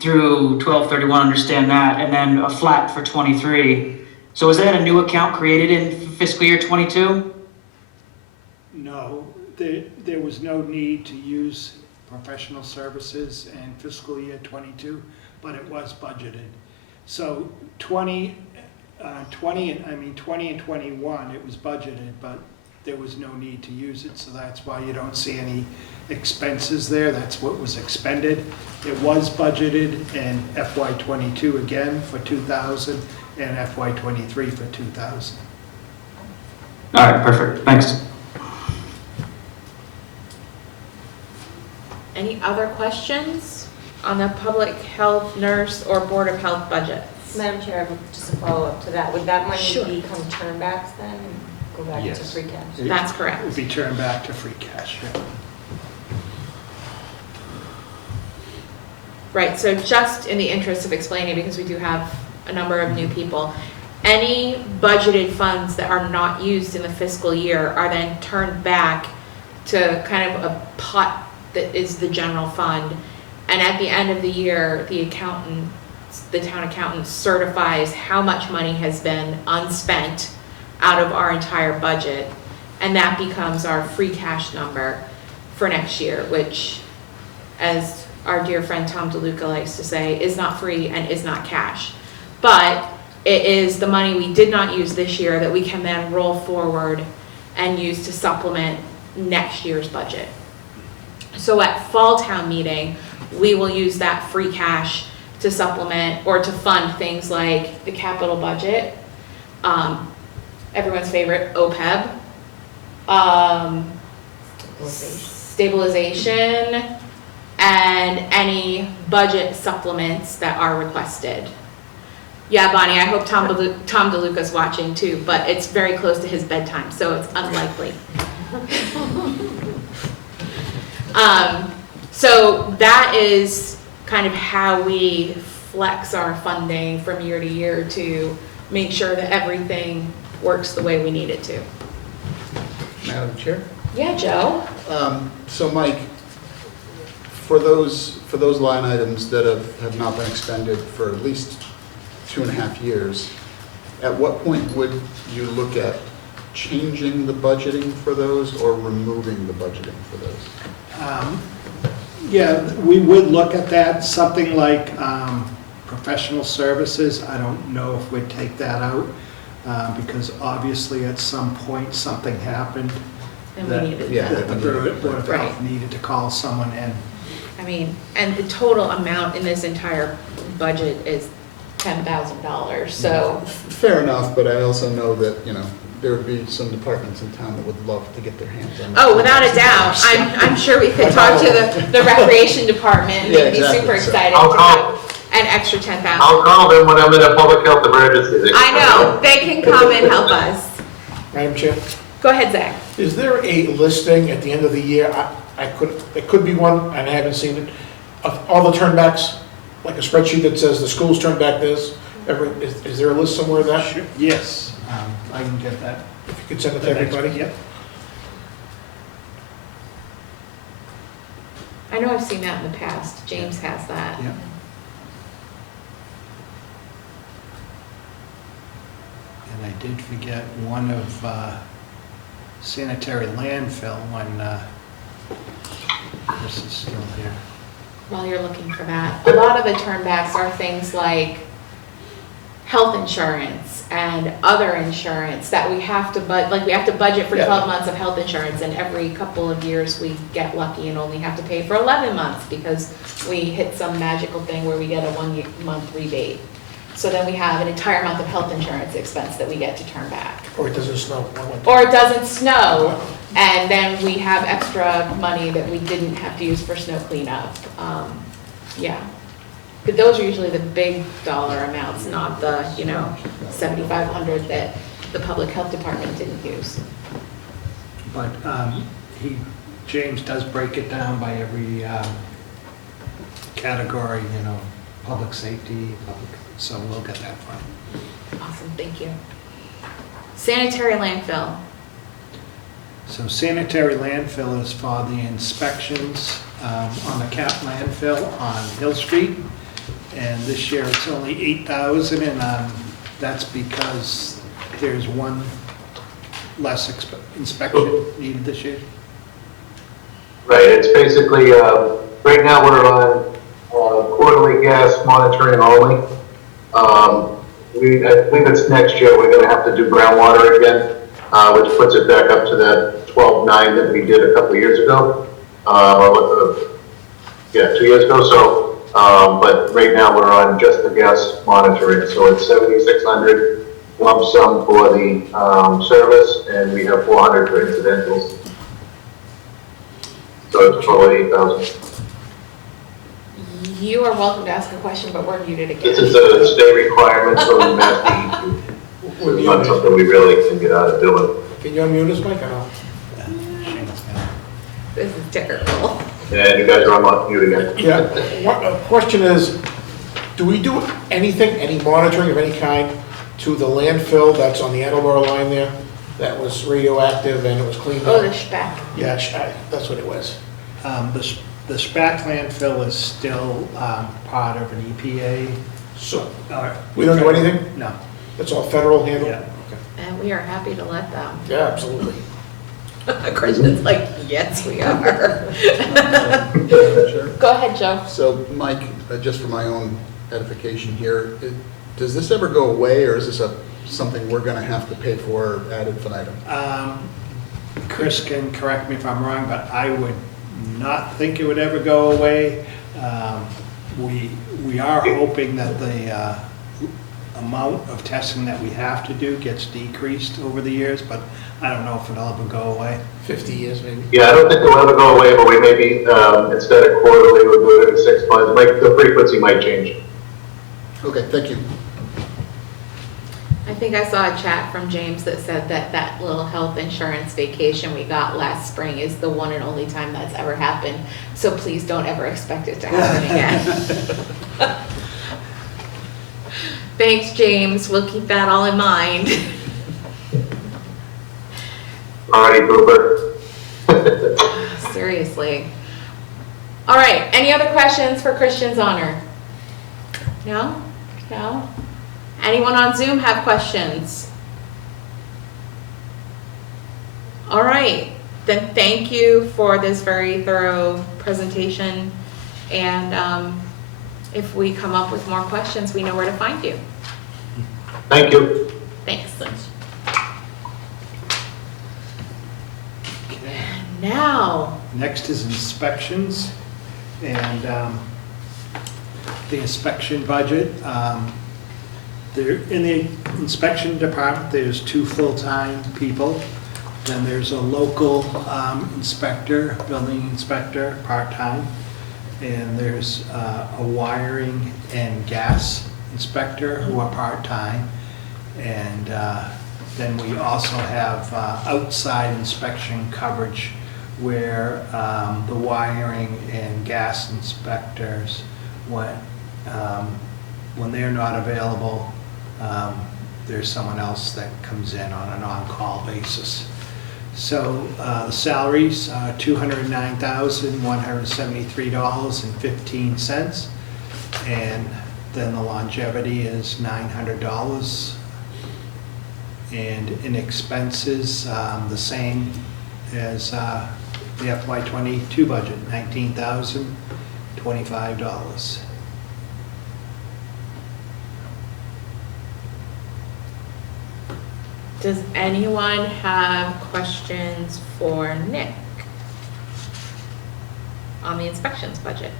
through 12/31, understand that, and then a flat for 23. So is that a new account created in fiscal year 22? No, there was no need to use professional services in fiscal year '22, but it was budgeted. So 20 and 21, it was budgeted, but there was no need to use it, so that's why you don't see any expenses there. That's what was expended. It was budgeted in FY '22 again for 2,000 and FY '23 for 2,000. All right, perfect, thanks. Any other questions on the public health, nurse, or board of health budgets? Madam Chair, just a follow-up to that. Would that money Sure. become turnbacks then and go back to Yes. free cash? That's correct. It would be turned back to free cash, yeah. Right, so just in the interest of explaining, because we do have a number of new people, any budgeted funds that are not used in the fiscal year are then turned back to kind of a pot that is the general fund. And at the end of the year, the town accountant certifies how much money has been unspent out of our entire budget. And that becomes our free cash number for next year, which, as our dear friend Tom DeLuca likes to say, is not free and is not cash. But it is the money we did not use this year that we can then roll forward and use to supplement next year's budget. So at fall town meeting, we will use that free cash to supplement or to fund things like the capital budget, everyone's favorite OPEB, stabilization, and any budget supplements that are requested. Yeah, Bonnie, I hope Tom DeLuca's watching too, but it's very close to his bedtime, so it's unlikely. So that is kind of how we flex our funding from year to year to make sure that everything works the way we need it to. Madam Chair? Yeah, Joe? So Mike, for those line items that have not been expended for at least 2.5 years, at what point would you look at changing the budgeting for those or removing the budgeting for those? Yeah, we would look at that, something like professional services. I don't know if we'd take that out because obviously at some point something happened And that we needed yeah, that. the Board of Right. Health needed to call someone in. I mean, and the total amount in this entire budget is $10,000, so. Fair enough, but I also know that, there would be some departments in town that would love to get their hands on. Oh, without a doubt. I'm sure we could talk to the recreation department. Yeah, They'd be exactly. super excited I'll to call- have an extra 10,000. I'll call them when I'm in a public health emergency. They can I come know, they can come and help us. Madam Chair, Go ahead, Zach. is there a listing at the end of the year, it could be one, and I haven't seen it, of all the turnbacks, like a spreadsheet that says the schools turned back this, is there a list somewhere of that? Sure. Yes, I can get that. If you could send it to everybody? Yep. I know I've seen that in the past. James has that. Yep. And I did forget one of sanitary landfill when Chris is still here. While you're looking for that, a lot of the turnbacks are things like health insurance and other insurance that we have to we have to budget for 12 months of health insurance, and every couple of years we get lucky and only have to pay for 11 months because we hit some magical thing where we get a 1 month rebate. So then we have an entire month of health insurance expense that we get to turn back. Or it doesn't snow? Or it doesn't snow, and then we have extra money that we didn't have to use for snow cleanup. Yeah. But those are usually the big dollar amounts, not the, $7,500 that the public health department didn't use. But James does break it down by every category, public safety, so we'll get that from him. Awesome, thank you. Sanitary landfill. So sanitary landfill is for the inspections on the cap landfill on Hill Street. And this year it's only 8,000, and that's because there's one less inspection needed this year. Right, it's basically, right now we're on quarterly gas monitoring only. I believe it's next year, we're gonna have to do groundwater again, which puts it back up to that 12.9 that we did a couple of years ago. 2 years ago, so, but right now we're on just the gas monitoring, so it's 7,600 lump sum for the service, and we have 400 for incidentals. So it's totally 8,000. You are welcome to ask a question, but we're muted again. This is a state requirement from Mass DEP. It's not something we really can get out of doing. Can you unmute us, Mike, or no? This is terrible. And you guys are on mute again. Yeah, the question is, do we do anything, any monitoring of any kind to the landfill that's on the Attleboro line there, that was radioactive and it was cleaned Oh, up? the SPAC. Yeah, that's what it was. The SPAC landfill is still part of an EPA. So, we don't do anything? No. It's all federal handled? Yeah. Okay. And we are happy to let them. Yeah, absolutely. Kristen's like, yes, we are. Sure. Go ahead, Joe. So, Mike, just for my own edification here, does this ever go away, or is this something we're gonna have to pay for ad infinitum? Chris can correct me if I'm wrong, but I would not think it would ever go away. We are hoping that the amount of testing that we have to do gets decreased over the years, but I don't know if it'll ever go away. 50 years maybe? Yeah, I don't think it'll ever go away, but we may be, instead of quarterly, we'll do it every 6 months. The frequency might change. Okay, thank you. I think I saw a chat from James that said that little health insurance vacation we got last spring is the one and only time that's ever happened. So please don't ever expect it to happen again. Thanks, James. We'll keep that all in mind. Alrighty, Cooper. Seriously. All right, any other questions for Christian's honor? No? No? Anyone on Zoom have questions? All right, then thank you for this very thorough presentation. And if we come up with more questions, we know where to find you. Thank you. Thanks. Okay. Now, Next is inspections, and the inspection budget. There, in the inspection department, there's 2 full-time people. Then there's a local inspector, building inspector, part-time. And there's a wiring and gas inspector who are part-time. And then we also have outside inspection coverage where the wiring and gas inspectors, when they're not available, there's someone else that comes in on an on-call basis. So the salaries are $209,173.15, and then the longevity is $900. And in expenses, the same as the FY22 budget, $19,025. Does anyone have questions for Nick on the inspections budget?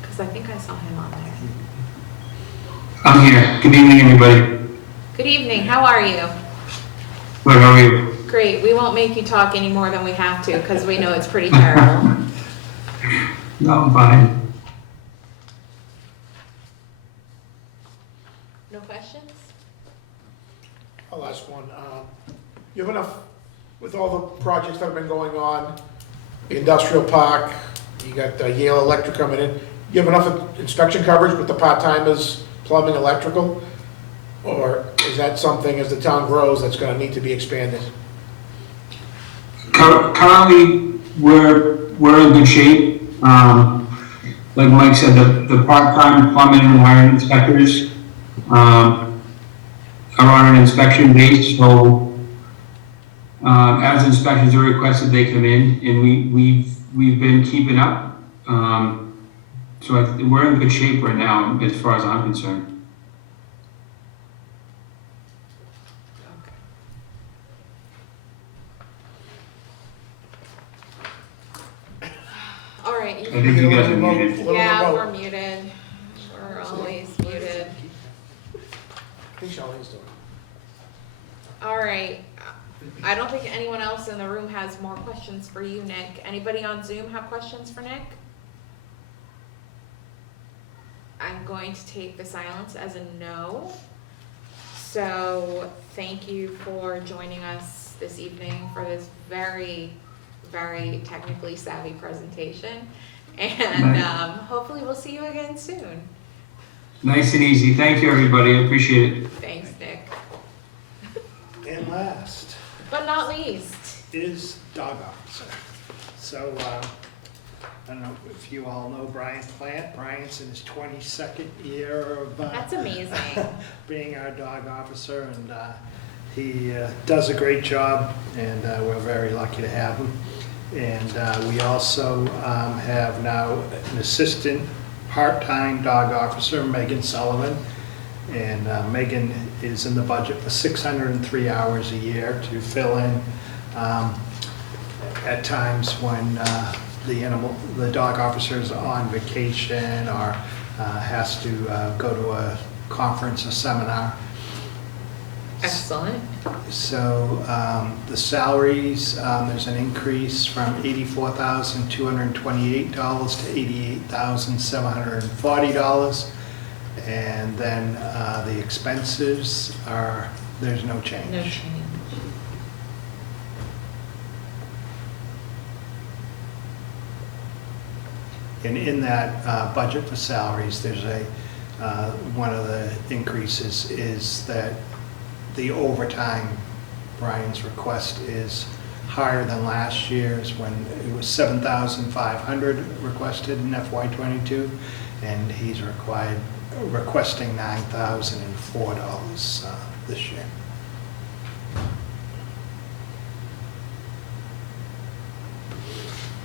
Because I think I saw him on there. I'm here. Good evening, everybody. Good evening, how are you? Good, how are you? Great, we won't make you talk any more than we have to because we know it's pretty terrible. No, I'm fine. No questions? I'll ask one. You have enough, with all the projects that have been going on, the industrial park, you got Yale Electric coming in, you have enough inspection coverage with the part-timers, plumbing, electrical? Or is that something, as the town grows, that's gonna need to be expanded? Currently, we're in good shape. Like Mike said, the part-time plumbing and wiring inspectors are on an inspection base, so as inspections are requested, they come in, and we've been keeping up. So we're in good shape right now, as far as I'm concerned. All right. I think you guys are muted. Yeah, we're muted. We're always muted. I think Charlene's doing it. All right. I don't think anyone else in the room has more questions for you, Nick. Anybody on Zoom have questions for Nick? I'm going to take the silence as a no. So thank you for joining us this evening for this very, very technically savvy presentation. And hopefully we'll see you again soon. Nice and easy. Thank you, everybody. I appreciate it. Thanks, Nick. And last But not least. is dog officer. So, I don't know if you all know Brian Plant. Brian's in his 22nd year of That's amazing. being our dog officer, and he does a great job, and we're very lucky to have him. And we also have now an assistant part-time dog officer, Megan Sullivan. And Megan is in the budget for 603 hours a year to fill in at times when the dog officer is on vacation or has to go to a conference or seminar. Excellent. So the salaries, there's an increase from $84,228 to $88,740. And then the expenses are, there's no change. No change. And in that budget for salaries, there's one of the increases is that the overtime, Brian's request is higher than last year's when it was 7,500 requested in FY22, and he's requesting $9,004 this year.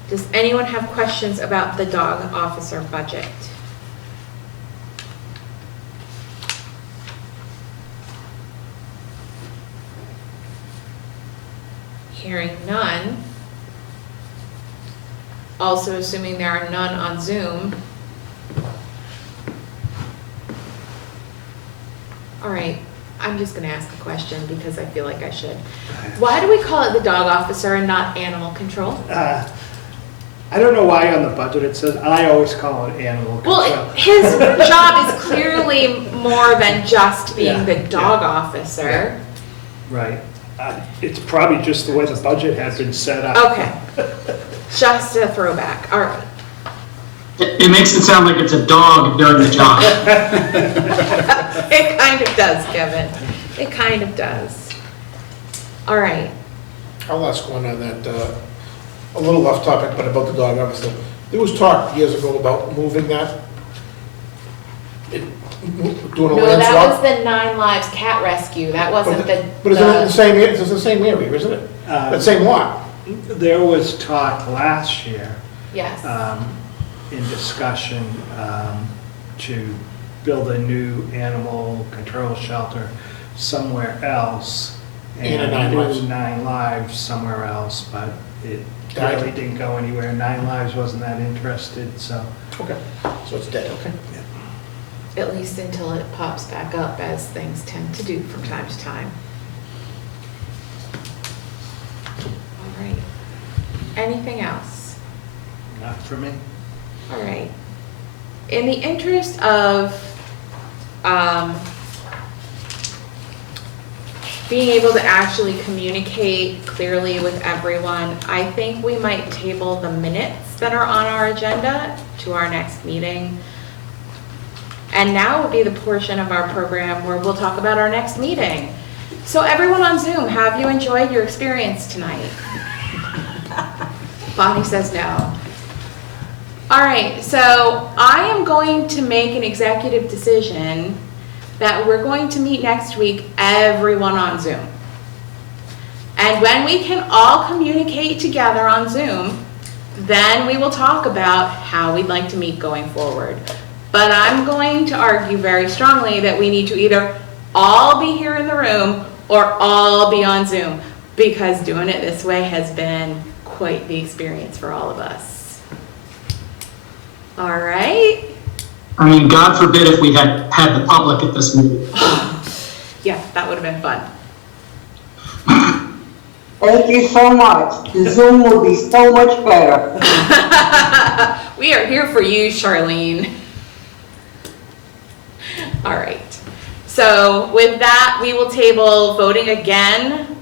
Does anyone have questions about the dog officer budget? Hearing none. Also assuming there are none on Zoom. All right, I'm just gonna ask a question because I feel like I should. Why do we call it the dog officer and not animal control? I don't know why on the budget it says, I always call it animal control. Well, his job is clearly more than just being Yeah, the dog yeah. officer. Right. It's probably just the way the budget has been set up. Okay, just a throwback, all right. It makes it sound like it's a dog doing the job. It kind of does, Kevin. It kind of does. All right. I'll ask one on that, a little off topic, but about the dog officer. There was talk years ago about moving that, doing a No, land that was swap. the 9 Lives cat rescue. That wasn't the. But isn't it the same, it's the same area, isn't it? That same lot? There was talk last year Yes. in discussion to build a new animal control shelter somewhere else. In a And 9 do Lives. 9 Lives somewhere else, but it Died. really didn't go anywhere. 9 Lives wasn't that interested, so. Okay, so it's dead, okay. At least until it pops back up, as things tend to do from time to time. All right. Anything else? Not for me. All right. In the interest of being able to actually communicate clearly with everyone, I think we might table the minutes that are on our agenda to our next meeting. And now would be the portion of our program where we'll talk about our next meeting. So everyone on Zoom, have you enjoyed your experience tonight? Bonnie says no. All right, so I am going to make an executive decision that we're going to meet next week, everyone on Zoom. And when we can all communicate together on Zoom, then we will talk about how we'd like to meet going forward. But I'm going to argue very strongly that we need to either all be here in the room or all be on Zoom, because doing it this way has been quite the experience for all of us. All right? I mean, God forbid if we had the public at this meeting. Yeah, that would have been fun. Thank you so much. The Zoom will be so much better. We are here for you, Charlene. All right. So with that, we will table voting again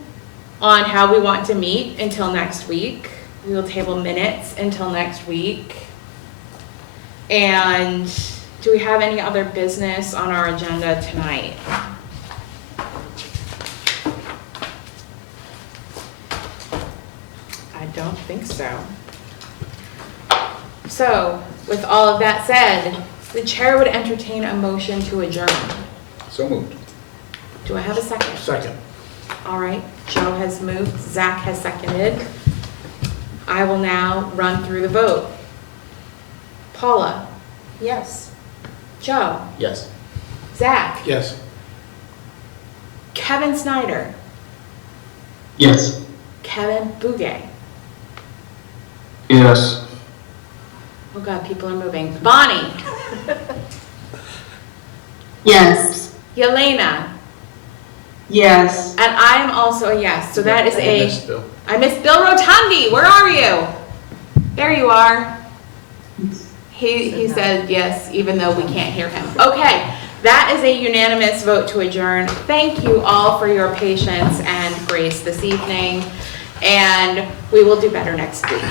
on how we want to meet until next week. We will table minutes until next week. And do we have any other business on our agenda tonight? I don't think so. So, with all of that said, the chair would entertain a motion to adjourn. So moved. Do I have a second? Second. All right, Joe has moved, Zach has seconded. I will now run through the vote. Paula? Yes. Joe? Yes. Zach? Yes. Kevin Snyder? Yes. Kevin Bouguet? Yes. Oh God, people are moving. Bonnie? Yes. Yelena? Yes. And I am also a yes, so that is Yes, Bill. I missed Bill Rotundi. Where are you? There you are. He said yes, even though we can't hear him. Okay, that is a unanimous vote to adjourn. Thank you all for your patience and grace this evening, and we will do better next week.